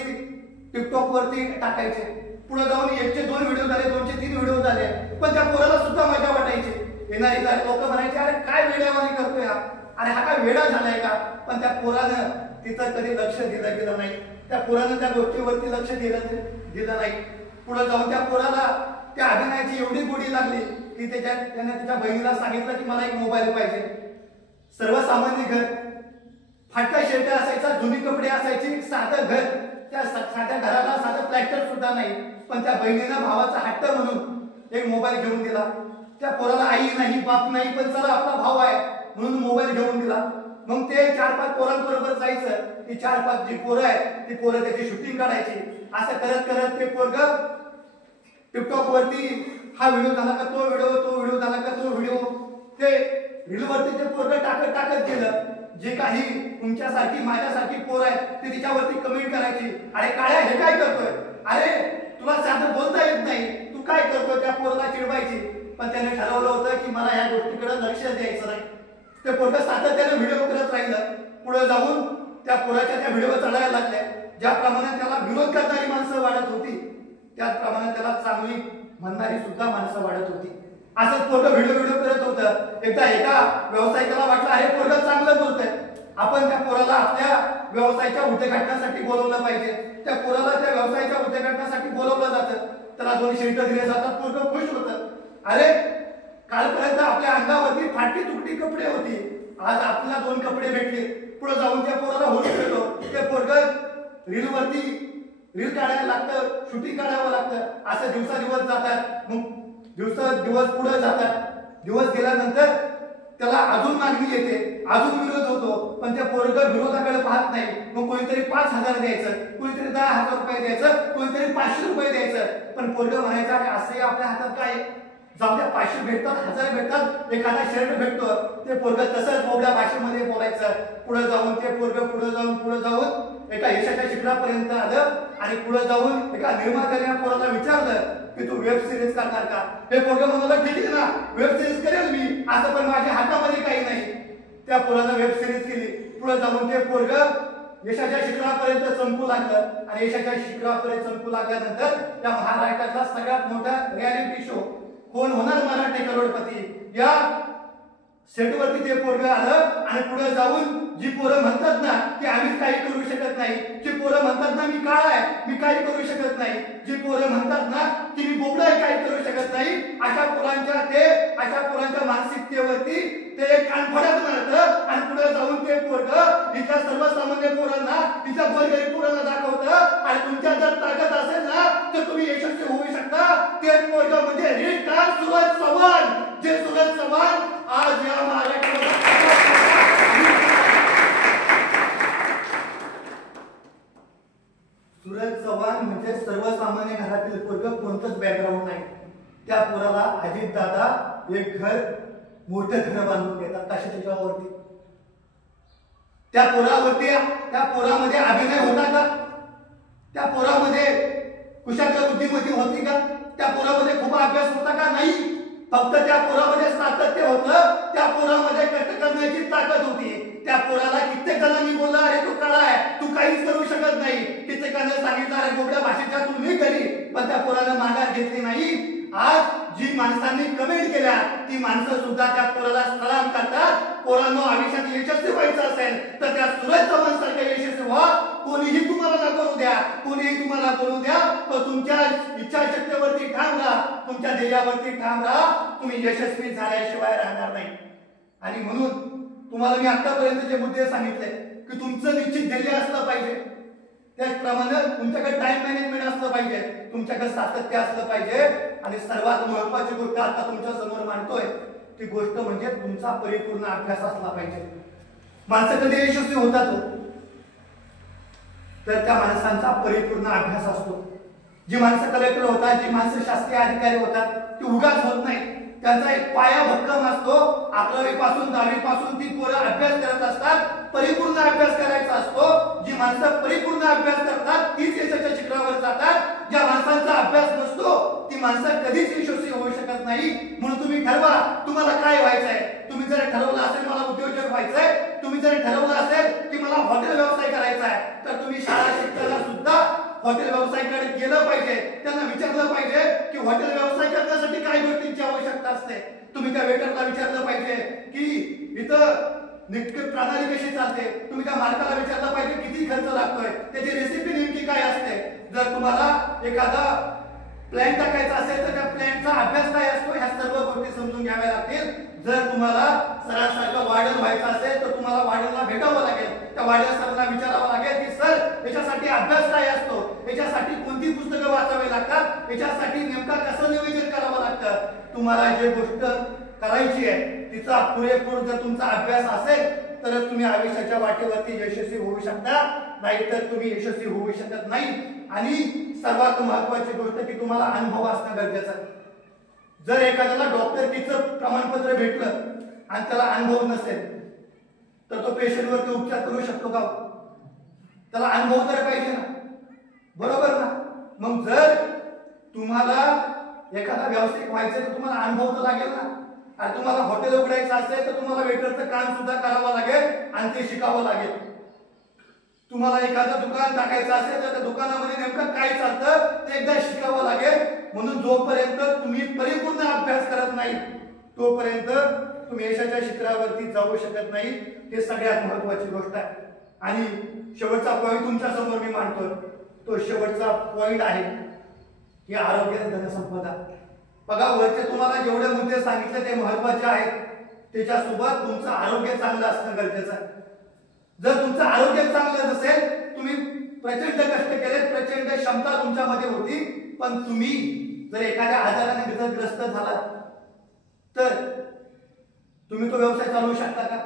टिकटॉक वरती टाकायचे. पुढे जाऊन 1चे 2 व्हिडिओ झाले, 2चे 3 व्हिडिओ झाले, पण त्या पोराला सुद्धा मजा वाटायची. येणारी लोक म्हणायचे अरे काय वेड्यावानी करतोय हा, अरे हा काय वेडा झालाय का? पण त्या पोरानं तिथं कधी लक्ष दिलं गेलं नाही. त्या पोरानं त्या गोष्टीवरती लक्ष दिलं नाही. पुढे जाऊन त्या पोराला त्या अभिनयाची एवढी गोडी लागली की त्याने त्याच्या बहिणीला सांगितलं की मला एक मोबाईल पाहिजे. सर्वसामान्य घर, फाटका शर्ट असायचा, जुनी कपडे असायची, साधं घर. त्या साध्या घराला साधं प्लॅस्टर सुद्धा नाही. पण त्या बहिणीनं भावाचा हट्ट म्हणून एक मोबाईल घेऊन दिला. त्या पोराला आई नाही, बाप नाही, पण चला आपला भाव आहे म्हणून मोबाईल घेऊन दिला. मग ते 4-5 पोरांबरोबर जायचं. ती 4-5 जी पोरं आहेत ती पोरं त्याची शूटिंग काढायची. असं करत करत ते पोरग टिकटॉक वरती हा व्हिडिओ झाला का तो व्हिडिओ, तो व्हिडिओ झाला का तो व्हिडिओ, ते रील वरती ते पोरग टाकत गेलं. जे काही तुमच्यासारखी माझ्यासारखी पोर आहेत ते तिच्यावरती कमेंट करायची, अरे काळ्या हे काय करतोय, अरे तुला साधं बोलता येत नाही, तू काय करतोय. त्या पोराला चिडवायची. पण त्याने ठरवलं होतं की मला या गोष्टीकडे लक्ष द्यायचं नाही. ते पोरग सातत्याने व्हिडिओ करत राहिलं. पुढे जाऊन त्या पोराच्या त्या व्हिडिओ चढायला लागल्या. ज्याप्रमाणे त्याला विरोध करणारी माणसं वाढत होती त्याचप्रमाणे त्याला चांगली म्हणणारी सुद्धा माणसं वाढत होती. असंच पोरग व्हिडिओ करत होतं. एकदा एका व्यावसायिकाला वाटलं अरे पोरग चांगलं बोलतंय, आपण त्या पोराला आपल्या व्यवसायाच्या उद्घाटनासाठी बोलवलं पाहिजे. त्या पोराला त्या व्यवसायाच्या उद्घाटनासाठी बोलवलं जातं. त्याला 2 शर्ट दिले जातात. पोरग खुश होतं. अरे कालपर्यंत आपल्या अंगावरती फाटकी तुटकी कपडे होती, आज आपल्याला 2 कपडे भेटले, पुढे जाऊन त्या पोराला होऊन भेटलो, ते पोरगं रीलवरती रील काढायला लागतं, शूटिंग काढावं लागतं, असं दिवस जातात. मग दिवस पुढे जातात. दिवस गेल्यानंतर त्याला अजून मागणी येते, अजून विरोध होतो, पण त्या पोरगं विरोधाकडे पाहत नाही. मग कोणीतरी 5,000 द्यायचं, कोणीतरी 10,000 रुपये द्यायचं, कोणीतरी 500 रुपये द्यायचं. पण पोरगं म्हणायचं असंही आपल्या हातात काय, जाऊ द्या 500 भेटतात, 1000 भेटतात, एखादा शर्ट भेटतो. ते पोरगं तसंच बोबड्या भाषेमध्ये बोलायचं. पुढे जाऊन ते पोरगं पुढे जाऊन एका यशाच्या शिखरापर्यंत आलं आणि पुढे जाऊन एका निर्मात्याने पोराला विचारलं की तू वेब सिरीज करणार का? हे पोरगं म्हणाला ठीक आहे ना, वेब सिरीज करेल मी, असं पण माझ्या हातामध्ये काही नाही. त्या पोरानं वेब सिरीज केली. पुढे जाऊन ते पोरगं यशाच्या शिखरापर्यंत चमकू लागलं आणि यशाच्या शिखरापर्यंत चमकू लागल्यानंतर त्या महाराष्ट्रातला सगळ्यात मोठा रियालिटी शो कोण होणार मराठी करोडपती या सेटवरती ते पोरगं आलं आणि पुढे जाऊन जी पोरं म्हणतात ना की आम्ही काही करू शकत नाही, जी पोरं म्हणतात ना मी काळा आहे, मी काही करू शकत नाही, जी पोरं म्हणतात ना की मी बोबडा आहे, काही करू शकत नाही, अशा पोरांच्या मानसिकतेवरती ते एक कानफडत मारतं आणि पुढे जाऊन ते पोरगं इथल्या सर्वसामान्य पोरांना, इथल्या गोरगरीब पोरांना दाखवतं आणि तुमच्या जर ताकद असेल ना तर तुम्ही यशस्वी होऊ शकता. ते पोरगं म्हणजे रिस्टार सूरज चव्हाण, जे सूरज चव्हाण आज या सूरज चव्हाण म्हणजे सर्वसामान्य घरातील पोरगं, कोणतंच बॅकग्राऊंड नाही. त्या पोराला अजित दादा एक मोठं घर बांधून देतात कशाच्या जीवावरती. त्या पोरामध्ये अभिनय होता का? त्या पोरामध्ये कुशाग्र बुद्धिमत्ता होती का? त्या पोरामध्ये खूप अभ्यास होता का? नाही. फक्त त्या पोरामध्ये सातत्य होतं, त्या पोरामध्ये कष्ट करण्याची ताकद होती. त्या पोराला कित्येक जणांनी बोलला अरे तू काळा आहे, तू काहीच करू शकत नाही. कित्येकानं सांगितलं अरे बोबड्या भाषेच्या तू नाही करी, पण त्या पोरानं माघार घेतली नाही. आज जी माणसांनी कमेंट केल्या ती माणसं सुद्धा त्या पोराला सलाम करतात. पोरांनो आयुष्यात यशस्वी व्हायचं असेल तर त्या सूरज चव्हाण सारख्या यशस्वी व्हा. कोणीही तुम्हाला न करू द्या, कोणीही तुम्हाला बोलू द्या, पण तुमच्या इच्छाशक्तीवरती ठाम राहा, तुमच्या ध्येयावरती ठाम राहा. तुम्ही यशस्वी झाल्याशिवाय राहणार नाही. आणि म्हणून तुम्हाला मी आतापर्यंत जे मुद्दे सांगितले की तुमचं निश्चित ध्येय असलं पाहिजे, त्याचप्रमाणे तुमच्याकडे टाइम मॅनेजमेंट असलं पाहिजे, तुमच्याकडे सातत्य असलं पाहिजे आणि सर्वात महत्वाची गोष्ट आता तुमच्या समोर मांडतोय ती गोष्ट म्हणजे तुमचा परिपूर्ण अभ्यास असला पाहिजे. माणसं कधी यशस्वी होतात तर त्या माणसांचा परिपूर्ण अभ्यास असतो. जी माणसं कलेक्टर होतात, जी माणसं शासकीय अधिकारी होतात ती उगाच होत नाही. त्यांचा एक पाया भक्कम असतो. 11वी पासून 10वी पासून ती पोरं अभ्यास करत असतात, परिपूर्ण अभ्यास करायचा असतो. जी माणसं परिपूर्ण अभ्यास करतात तीच यशाच्या शिखरावर जातात. ज्या माणसांचा अभ्यास नसतो ती माणसं कधीच यशस्वी होऊ शकत नाही. म्हणून तुम्ही ठरवा तुम्हाला काय व्हायचंय. तुम्ही जर ठरवलं असेल मला उद्योजक व्हायचंय, तुम्ही जर ठरवलं असेल की मला हॉटेल व्यवसाय करायचा आहे, तर तुम्ही शाळा शिकताना सुद्धा हॉटेल व्यवसायाकडे गेलं पाहिजे. त्यांना विचारलं पाहिजे की हॉटेल व्यवसाय करण्यासाठी काय गोष्टींची आवश्यकता असते. तुम्ही त्या वेटरला विचारलं पाहिजे की इथं नेमकी प्रणाली कशी चालते. तुम्ही त्या मालकाला विचारलं पाहिजे किती खर्च लागतोय, त्याची रेसिपी नेमकी काय असते. जर तुम्हाला एखादा प्लॅन टाकायचा असेल तर त्या प्लॅनचा अभ्यास काय असतो ह्या सर्व गोष्टी समजून घ्याव्या लागतील. जर तुम्हाला सरांसारखं वार्डन व्हायचं असेल तर तुम्हाला वार्डनला भेटावं लागेल. त्या वार्डन सरांना विचारावं लागेल की सर याच्यासाठी अभ्यास काय असतो, याच्यासाठी कोणती पुस्तकं वाचावी लागतात, याच्यासाठी नेमका कसं नियोजन करावं लागतं. तुम्हाला जे गोष्ट करायची आहे तिचा पुरेपूर जर तुमचा अभ्यास असेल तरच तुम्ही आयुष्याच्या वाटेवरती यशस्वी होऊ शकता, नाहीतर तुम्ही यशस्वी होऊ शकत नाही. आणि सर्वात महत्वाची गोष्ट की तुम्हाला अनुभव असणं गरजेचं आहे. जर एखाद्याला डॉक्टरकीचं प्रमाणपत्र भेटलं आणि त्याला अनुभव नसेल तर तो पेशंटवरती उपचार करू शकतो का? त्याला अनुभव तर पाहिजे ना, बरोबर ना. मग जर तुम्हाला एखादा व्यावसायिक व्हायचं तर तुम्हाला अनुभव तर लागेल ना. आणि तुम्हाला हॉटेल उघडायचं असेल तर तुम्हाला वेटरचं काम सुद्धा करावं लागेल आणि ते शिकावं लागेल. तुम्हाला एखादं दुकान टाकायचं असेल तर त्या दुकानामध्ये नेमकं काय चालतं ते एकदा शिकावं लागेल. म्हणून जोपर्यंत तुम्ही परिपूर्ण अभ्यास करत नाही तोपर्यंत तुम्ही यशाच्या शिखरावरती जाऊ शकत नाही. हे सगळ्यात महत्वाची गोष्ट आहे. आणि शेवटचा पॉईंट तुमच्या समोर मी मांडतोय. तो शेवटचा पॉईंट आहे की आरोग्य धनसंपदा. बघा वरचे तुम्हाला जेवढे मुद्दे सांगितले ते महत्वाचे आहेत, त्याच्यासोबत तुमचं आरोग्य चांगलं असणं गरजेचं आहे. जर तुमचं आरोग्य चांगलं नसेल, तुम्ही प्रचंड कष्ट केले, प्रचंड क्षमता तुमच्यामध्ये होती, पण तुम्ही जर एखाद्या आजाराने ग्रस्त झाला तर तुम्ही तो व्यवसाय चालवू शकता का?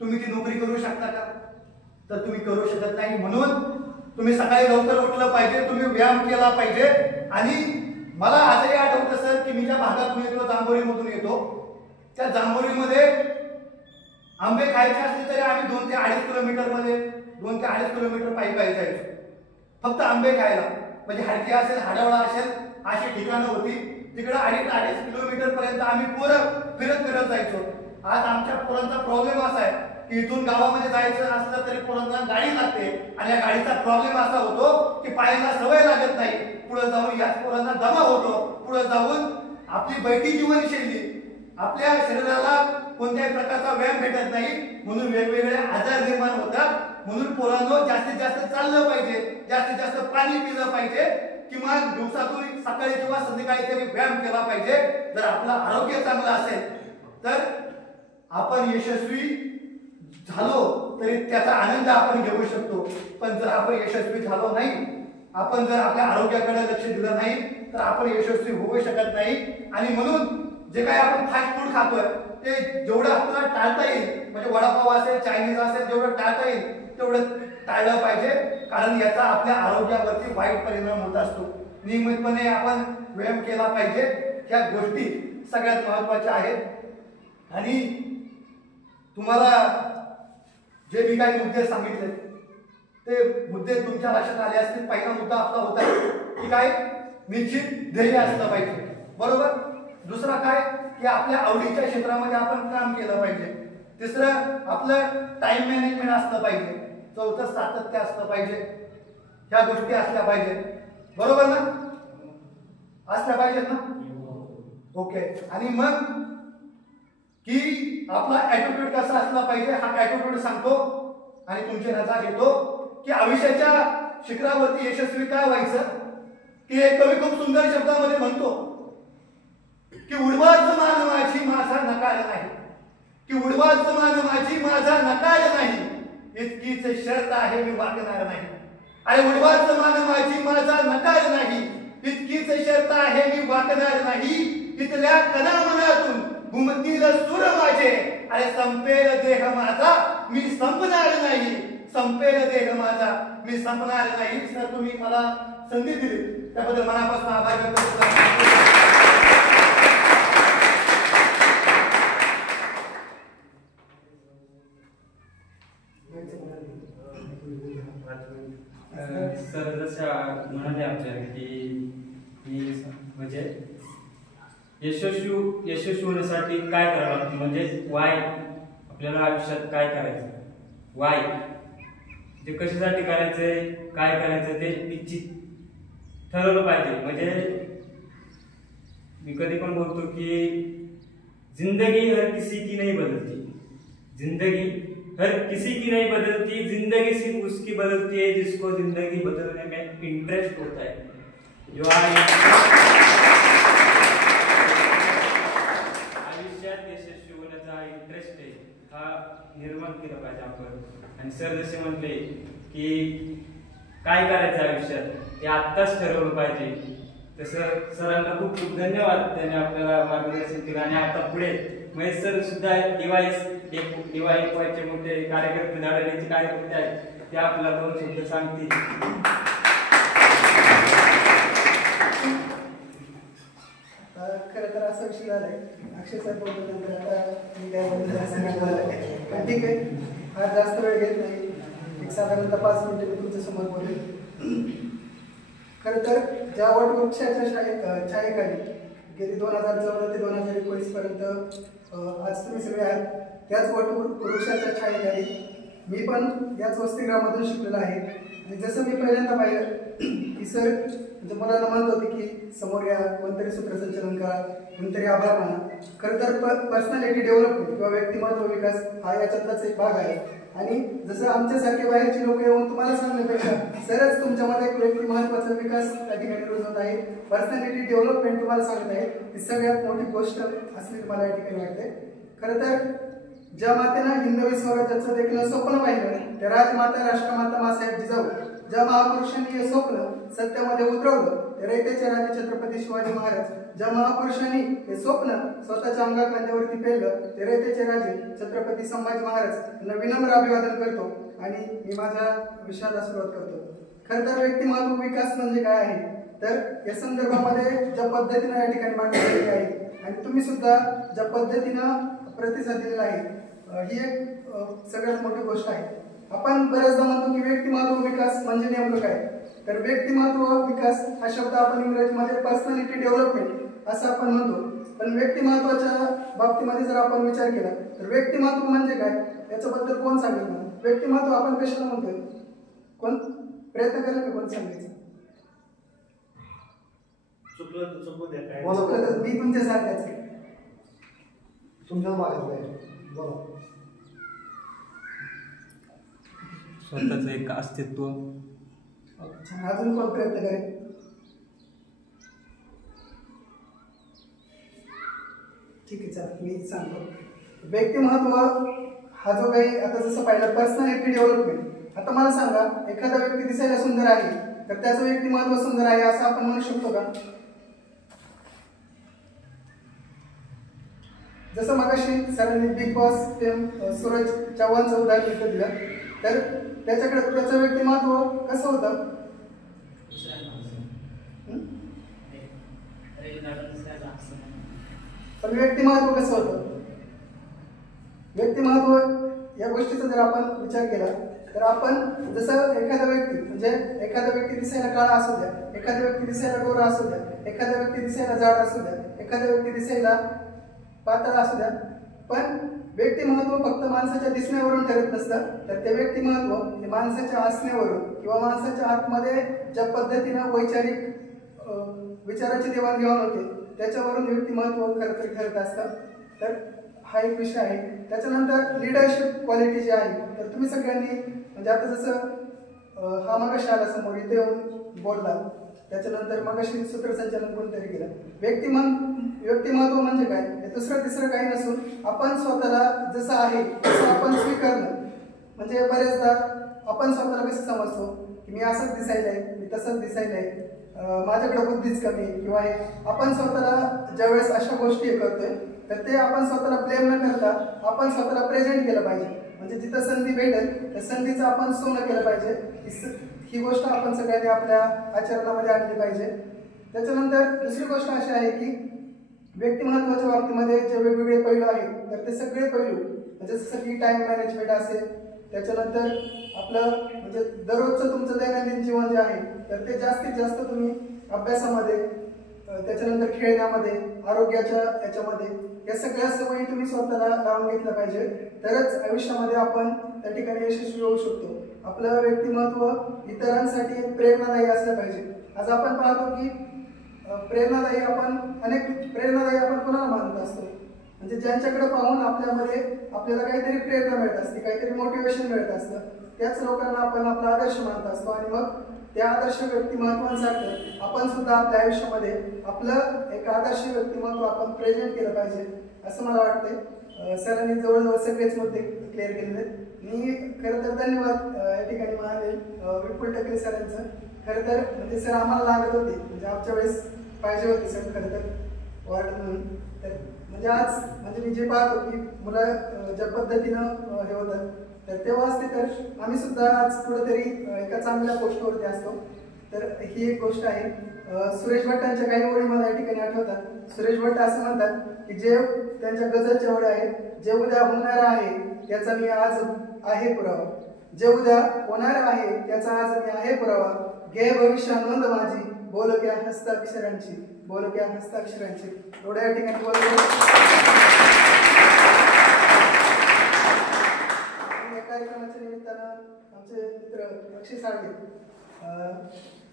तुम्ही ती नोकरी करू शकता का? तर तुम्ही करू शकत नाही. म्हणून तुम्ही सकाळी लवकर उठलं पाहिजे, तुम्ही व्यायाम केला पाहिजे. आणि मला आजही आठवतं सर की मी ज्या भागातून येतो, जांभोरीमधून येतो, त्या जांभोरीमध्ये आंबे खायचे असले तरी आम्ही 2 ते 2.5 किलोमीटर पायी पायी जायचो, फक्त आंबे खायला. म्हणजे हडकी असेल, हाडवळा असेल, अशी ठिकाणं होती. तिकडे 2.5 किलोमीटर पर्यंत आम्ही पोरं फिरत जायचो. आज आमच्या पोरांचा प्रॉब्लेम असा आहे की इथून गावामध्ये जायचं असलं तरी पोरांना गाडी लागते, आणि या गाडीचा प्रॉब्लेम असा होतो की पायाला सवय लागत नाही. पुढे जाऊन याच पोरांना दमा होतो. पुढे जाऊन आपली बैठी जीवनशैली, आपल्या शरीराला कोणत्याही प्रकारचा व्यायाम भेटत नाही, म्हणून वेगवेगळे आजार निर्माण होतात. म्हणून पोरांनो जास्तीत जास्त चाललं पाहिजे, जास्तीत जास्त पाणी पिलं पाहिजे, किमान दिवसातून सकाळी किंवा संध्याकाळी तरी व्यायाम केला पाहिजे. जर आपलं आरोग्य चांगलं असेल तर आपण यशस्वी झालो तरी त्याचा आनंद आपण घेऊ शकतो. पण जर आपण यशस्वी झालो नाही, आपण जर आपल्या आरोग्याकडे लक्ष दिलं नाही, तर आपण यशस्वी होऊ शकत नाही. आणि म्हणून जे काही आपण फास्ट फूड खातोय ते जेवढं आपल्याला टाळता येईल, म्हणजे वडापाव असेल, चायनीज असेल, जेवढं टाळता येईल तेवढं टाळलं पाहिजे. कारण याचा आपल्या आरोग्यावरती वाईट परिणाम होत असतो. नियमितपणे आपण व्यायाम केला पाहिजे. ह्या गोष्टी सगळ्यात महत्त्वाच्या आहेत. आणि तुम्हाला जे मी काही मुद्दे सांगितले ते मुद्दे तुमच्या लक्षात आले असतील. पहिला मुद्दा आपला होता की काय, निश्चित ध्येय असलं पाहिजे, बरोबर. दुसरा काय की आपल्या आवडीच्या क्षेत्रामध्ये आपण काम केलं पाहिजे. तिसरं आपलं टाइम मॅनेजमेंट असलं पाहिजे. चौथं सातत्य असलं पाहिजे. ह्या गोष्टी असल्या पाहिजेत, बरोबर ना? असल्या पाहिजेत ना? ओके. आणि मग की आपला ऍटिट्यूड कसा असला पाहिजे, हा ऍटिट्यूड सांगतो आणि तुमची रजा घेतो की आयुष्याच्या शिखरावरती यशस्वी काय व्हायचं. की एक कवी खूप सुंदर शब्दामध्ये म्हणतो की उडवाच मान माझी माझा नकार नाही, की उडवाच मान माझी माझा नकार नाही, इतकीच शर्त आहे मी वागणार नाही. आणि उडवाच मान माझी माझा नकार नाही, इतकीच शर्त आहे मी वागणार नाही. इथल्या कणा मनातून घुमतील सूर माझे, अरे संपेल देह माझा मी संपणार नाही, संपेल देह माझा मी संपणार नाही. सर तुम्ही मला संधी दिली त्याबद्दल मनापासून आभार व्यक्त करतो. सर जसं म्हणाले आमच्या की म्हणजे यशस्वी होण्यासाठी काय करावं लागतं, म्हणजे वाय आपल्याला आयुष्यात काय करायचं, वाय ते कशासाठी करायचंय, काय करायचं ते निश्चित ठरवलं पाहिजे. म्हणजे मी कधी पण बोलतो की जिंदगी हर किसी की नहीं बदलती, जिंदगी हर किसी की नहीं बदलती, जिंदगी सिर्फ उसकी बदलती है जिसको जिंदगी बदलने में इंटरेस्ट होता है. जो आयुष्यात यशस्वी होण्याचा इंटरेस्ट आहे हा निर्माण केला पाहिजे आपण. आणि सर जसे म्हटले की काय करायचं आयुष्यात ते आत्ताच ठरवलं पाहिजे. तसं सरांना खूप खूप धन्यवाद, त्यांनी आपल्याला मार्गदर्शन केलं. आणि आता पुढे महेश सर सुद्धा DYFYचे मोठे कार्यकर्ते, धाडणीचे कार्यकर्ते आहेत, ते आपल्याला 2 शब्द सांगतील. खरं तर असा विषय झालाय, अक्षय सर बोलल्यानंतर आता मी काय बोलतो ठीक आहे. हा जास्त वेळ घेत नाही, एक साधारणतः 5 मिनिटे मी तुमच्या समोर बोलेल. खरं तर ज्या वटवृक्षाच्या छायेखाली गेली 2014 ते 2019 पर्यंत आज तुम्ही सगळे आहात, त्याच वटवृक्षाच्या छायेखाली मी पण याच वसतिगृहामधून शिकलेलो आहे. आणि जसं मी पहिल्यांदा पाहिलं की सर म्हणजे मुलांना म्हणत होते की समोर या, कोणतरी सूत्रसंचलन करा, कोणतरी आभार माना. खरं तर पर्सनॅलिटी डेव्हलपमेंट किंवा व्यक्तिमत्व विकास हा याच्यातलाच एक भाग आहे. आणि जसं आमच्यासारखे बाहेरचे लोक येऊन तुम्हाला सांगण्यापेक्षा सरच तुमच्यामध्ये एक व्यक्ती महत्वाचा विकास त्या ठिकाणी रोज होत आहे. पर्सनॅलिटी डेव्हलपमेंट तुम्हाला सांगत आहे, ही सगळ्यात मोठी गोष्ट असली मला या ठिकाणी वाटते. खरं तर ज्या मातेनं हिंदवी स्वराज्याचं देखील स्वप्न पाहिलं त्या राजमाता राष्ट्रमाता मासाहेब जिजाऊ, ज्या महापुरुषांनी हे स्वप्न सत्यामध्ये उतरवलं ते रयतेचे राजे छत्रपती शिवाजी महाराज, ज्या महापुरुषांनी हे स्वप्न स्वतःच्या अंगाखांद्यावरती पेललं ते रयतेचे राजे छत्रपती संभाजी महाराज यांना विनम्र अभिवादन करतो आणि मी माझ्या विषयाला सुरुवात करतो. खरं तर व्यक्तिमत्व विकास म्हणजे काय आहे तर या संदर्भामध्ये ज्या पद्धतीनं या ठिकाणी मांडणी केलेली आहे आणि तुम्ही सुद्धा ज्या पद्धतीनं प्रतिसाद दिलेला आहे ही एक सगळ्यात मोठी गोष्ट आहे. आपण बऱ्याचदा म्हणतो की व्यक्तिमत्व विकास म्हणजे नेमकं काय, तर व्यक्तिमत्व विकास हा शब्द आपण इंग्रजीमध्ये पर्सनॅलिटी डेव्हलपमेंट असं आपण म्हणतो. पण व्यक्तिमत्वाच्या बाबतीमध्ये जर आपण विचार केला तर व्यक्तिमत्व म्हणजे काय याच्याबद्दल कोण सांगेल मला? व्यक्तिमत्व आपण कशाला म्हणतोय? कोण प्रयत्न करेल का? कोण सांगायचं? मी तुमच्या सारख्याच तुमच्या मागे बोला. स्वतःचं एक अस्तित्व. अजून कोण प्रयत्न करेल? ठीक आहे, चला मी सांगतो. व्यक्तिमत्व हा जो काही आता जसं पाहिलं पर्सनॅलिटी डेव्हलपमेंट. आता मला सांगा एखादा व्यक्ती दिसायला सुंदर आहे तर त्याचं व्यक्तिमत्व सुंदर आहे असं आपण म्हणू शकतो का? जसं मगाशी सरांनी बिग बॉस सूरज चव्हाणचं उदाहरण दिलं तर त्याच्याकडे त्याचं व्यक्तिमत्व कसं होतं? पण व्यक्तिमत्व कसं होतं? व्यक्तिमत्व या गोष्टीचा जर आपण विचार केला तर आपण जसं एखादा व्यक्ती म्हणजे एखादा व्यक्ती दिसायला काळा असू द्या, एखादा व्यक्ती दिसायला गोरा असू द्या, एखादा व्यक्ती दिसायला जाड असू द्या, एखादा व्यक्ती दिसायला पातळ असू द्या, पण व्यक्तिमत्व फक्त माणसाच्या दिसण्यावरून ठरत नसतं तर ते व्यक्तिमत्व हे माणसाच्या असण्यावरून किंवा माणसाच्या आतमध्ये ज्या पद्धतीनं वैचारिक विचाराची देवाणघेवाण होते त्याच्यावरून व्यक्तिमत्व खरं तर ठरत असतं. तर हा एक विषय आहे. त्याच्यानंतर लिडरशिप क्वालिटी जी आहे तर तुम्ही सगळ्यांनी म्हणजे आता जसं हा मगाशी आला समोर इथे येऊन बोलला, त्याच्यानंतर मगाशी सूत्रसंचालन कोणतरी केलं. व्यक्तिमत्व म्हणजे काय हे दुसरं तिसरं काही नसून आपण स्वतःला जसं आहे तसं आपण स्वीकारणं. म्हणजे बरेचदा आपण स्वतःला कसं समजतो की मी असंच दिसायला आहे, मी तसंच दिसायला आहे, माझ्याकडे बुद्धीच कमी किंवा हे आपण स्वतःला ज्यावेळेस अशा गोष्टी करतोय तर ते आपण स्वतःला ब्लेम न करता आपण स्वतःला प्रेझेंट केलं पाहिजे. म्हणजे जिथं संधी भेटेल त्या संधीचं आपण सोनं केलं पाहिजे. ही गोष्ट आपण सगळ्यांनी आपल्या आचरणामध्ये आणली पाहिजे. त्याच्यानंतर दुसरी गोष्ट अशी आहे की व्यक्तिमत्वाच्या बाबतीमध्ये जे वेगवेगळे पैलू आहेत तर ते सगळे पैलू म्हणजे जसं की टाइम मॅनेजमेंट असेल, त्याच्यानंतर आपलं म्हणजे दररोजचं तुमचं दैनंदिन जीवन जे आहे तर ते जास्तीत जास्त तुम्ही अभ्यासामध्ये, त्याच्यानंतर खेळण्यामध्ये, आरोग्याच्या याच्यामध्ये या सगळ्या सवयी तुम्ही स्वतःला लावून घेतल्या पाहिजे. तरच आयुष्यामध्ये आपण त्या ठिकाणी यशस्वी होऊ शकतो. आपलं व्यक्तिमत्व इतरांसाठी प्रेरणादायी असलं पाहिजे. आज आपण पाहतो की प्रेरणादायी आपण कोणाला मानत असतो म्हणजे ज्यांच्याकडे पाहून आपल्याला काहीतरी प्रेरणा मिळत असते, काहीतरी मोटिवेशन मिळत असतं, त्याच लोकांना आपण आपला आदर्श मानत असतो आणि मग त्या आदर्श व्यक्तिमत्वांसारखं आपण सुद्धा आपल्या आयुष्यामध्ये आपलं एक आदर्श व्यक्तिमत्व आपण प्रेझेंट केलं पाहिजे असं मला वाटते. सरांनी जवळजवळ सगळेच मुद्दे क्लिअर केलेले. मी खरं तर धन्यवाद या ठिकाणी म्हणाले विपुल टकले सरांचं. खरं तर म्हणजे सर आम्हाला लागत होते म्हणजे आमच्या वेळेस पाहिजे होते सर खरं तर वॉर्ड म्हणून. तर म्हणजे आज म्हणजे मी जे पाहतो की मुलं ज्या पद्धतीनं हे होतात तर तेव्हाच ते तर आम्ही सुद्धा आज कुठेतरी एका चांगल्या पोस्टवरती असतो. तर ही एक गोष्ट आहे. सुरेश भटांच्या काही ओळी मला या ठिकाणी आठवतात. सुरेश भट असं म्हणतात की जे त्यांच्या गझलच्या ओळी आहेत, जे उद्या होणार आहे त्याचा मी आज आहे पुरावा, जे उद्या होणार आहे त्याचा आज मी आहे पुरावा, घे भविष्य नोंद माझी, बोल क्या हस्ताक्षरांची, बोल क्या हस्ताक्षरांची. एवढ्या या ठिकाणी बोलतो. या कार्यक्रमाच्या निमित्तानं आमचे मित्र अक्षय साळवे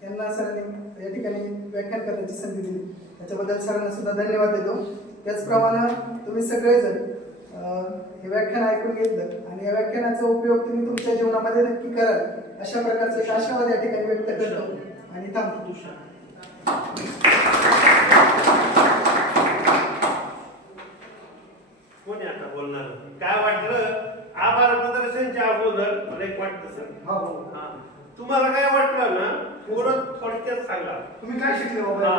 यांना सरांनी या ठिकाणी व्याख्यान करण्याची संधी दिली, त्याच्याबद्दल सरांना सुद्धा धन्यवाद देतो. त्याचप्रमाणे तुम्ही सगळेजण हे व्याख्यान ऐकून घेतलं आणि या व्याख्यानाचा उपयोग तुम्ही तुमच्या जीवनामध्ये नक्की कराल अशा प्रकारचा एक आशावाद या ठिकाणी व्यक्त करतो आणि थांबतो. कोणी आता बोलणार? काय वाटलं शिकले बाबा?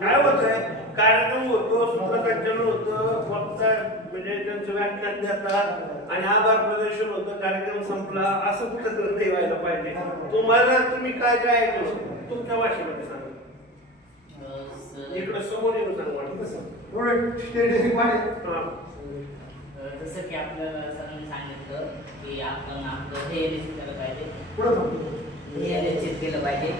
काय होतंय, कार्यक्रम होतो, सूत्रसंचलन होतं, वक्ता म्हणजे त्यांचं व्याख्यान देतात आणि आभार प्रदर्शन होतं, कार्यक्रम संपला, असं कुठं नाही व्हायला पाहिजे. तुम्हाला तुम्ही काय काय ऐकलं तुमच्या भाषेमध्ये सांगा. इकडं समोर येऊन सांगा. जसं की आपल्याला सरांनी सांगितलं की आपण आपलं ध्येय निश्चित केलं पाहिजे, ध्येय निश्चित केलं पाहिजे.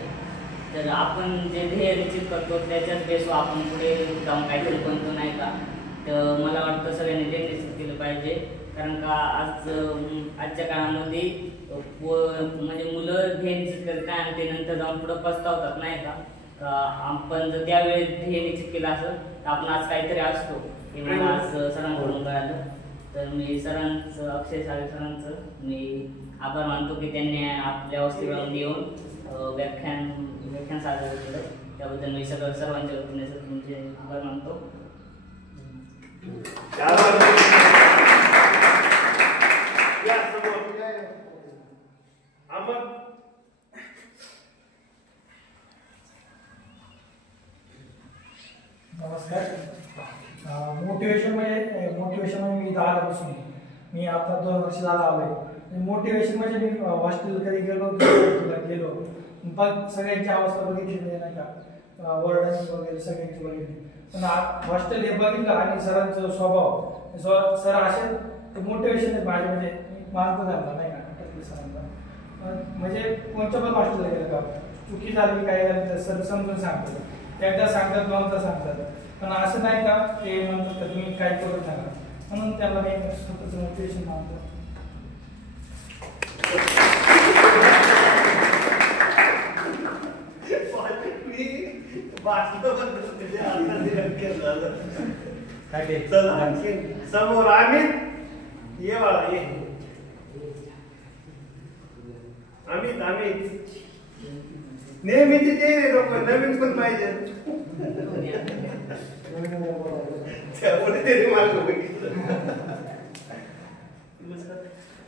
तर आपण जे ध्येय निश्चित करतो त्याच्याच बेसवर आपण पुढे जाऊन काहीतरी बनतो नाही का. तर मला वाटतं सगळ्यांनी ध्येय निश्चित केलं पाहिजे, कारण का आजच्या काळामध्ये म्हणजे मुलं ध्येय निश्चित करतात आणि ते नंतर जाऊन पुढं पस्तावतात नाही का. आपण जर त्यावेळी ध्येय निश्चित केलं असेल तर आपण आज काहीतरी असतो हे मला आज सरांकडून कळालं. तर मी सरांचं, अक्षय साळवे सरांचं मी आभार मानतो की त्यांनी आपल्या वस्तीगृहामध्ये येऊन व्याख्यान सादर केलं. त्याबद्दल मी सर्वांच्या वतीने तुमचे आभार मानतो. नमस्कार. मोटिवेशन म्हणजे मी इथं आल्यापासून मी आता 2 वर्ष झाला आलोय. मोटिवेशन म्हणजे मी हॉस्टेल कधी गेलो पण सगळ्यांची अवस्था बघितली नाही का, वर्डन वगैरे सगळ्यांची बघितली. पण हॉस्टेल हे बघितलं आणि सरांचा स्वभाव, सर असे ते मोटिवेशन आहेत माझे, म्हणजे मानतो त्यांना नाही का सरांना. म्हणजे कोणत्या पण हॉस्टेलला गेलं का चुकी झाली काय झाली तर सर समजून सांगतात, एकदा सांगतात 2दा सांगतात. पण असं नाही का ते म्हणतात तर तुम्ही काय करू नका, म्हणून त्याला मी स्वतःचं मोटिवेशन मानतो. समोर अमित ये बाळा ये. अमित नेहमी ते लोक नवीन पण पाहिजे त्यामुळे ते मार्ग बघितलं.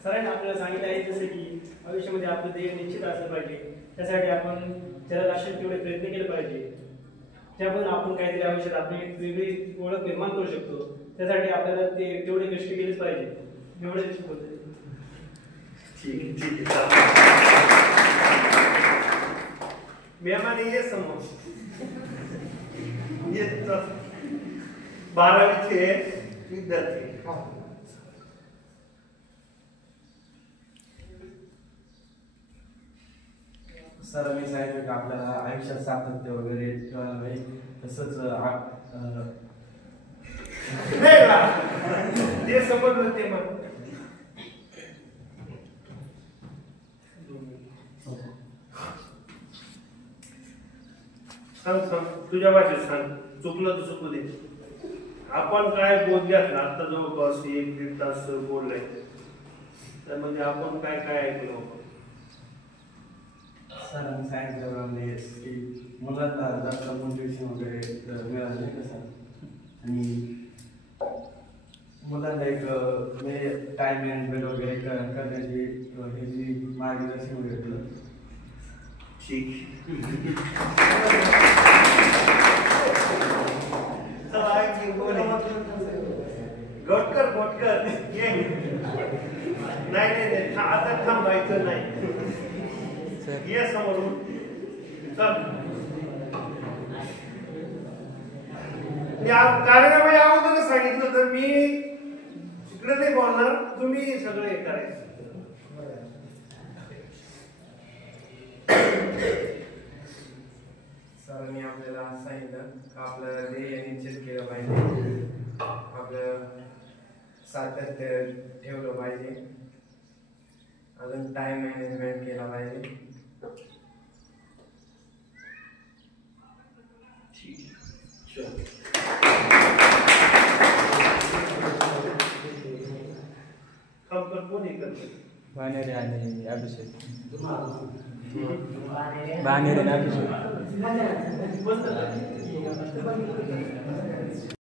सरांनी आपल्याला सांगितलं आहे जसं की आयुष्यामध्ये आपलं ध्येय निश्चित असलं पाहिजे. त्यासाठी आपण त्याला असे तेवढे प्रयत्न केले पाहिजे. त्यामुळे आपण काहीतरी आयुष्यात आपली वेगळी ओळख निर्माण करू शकतो. त्यासाठी आपल्याला ते तेवढे कष्ट केलेच पाहिजे. एवढे शिकवते. ठीक मेहमानी ये समोर 12वीचे विद्यार्थी. सरांनी सांगितलं की आपल्याला आयुष्यात सातत्य वगैरे ठेवायला पाहिजे. तसंच ते समजलं ते मग सांग तुझ्या भाषेत सांग. चुकलं तर चुकू दे. आपण काय बोध घातला आता जवळपास 1-1.5 तास बोललाय, त्यामध्ये आपण काय काय ऐकलं. सरांनी सांगितल्याप्रमाणे की मुलांना जास्त मोटिवेशन वगैरे मिळालं नाही कसं, आणि मुलांना एक म्हणजे टाइम मॅनेजमेंट वगैरे करण्याची हे जी मार्गदर्शन वगैरे केलं. ठीक गोटकर ये. नाही आता थांबायचं नाही. ये समोरून चल. कार्यक्रम अगोदर सांगितलं तर मी इकडे नाही बोलणार, तुम्ही सगळे करायचं. सरांनी आपल्याला सांगितलं का आपलं ध्येय निश्चित केलं पाहिजे, आपलं सातत्य ठेवलं पाहिजे, अजून टाइम मॅनेजमेंट केला पाहिजे. बाणेरे आणि अभिषेक. बाणेरे आणि अभिषेक.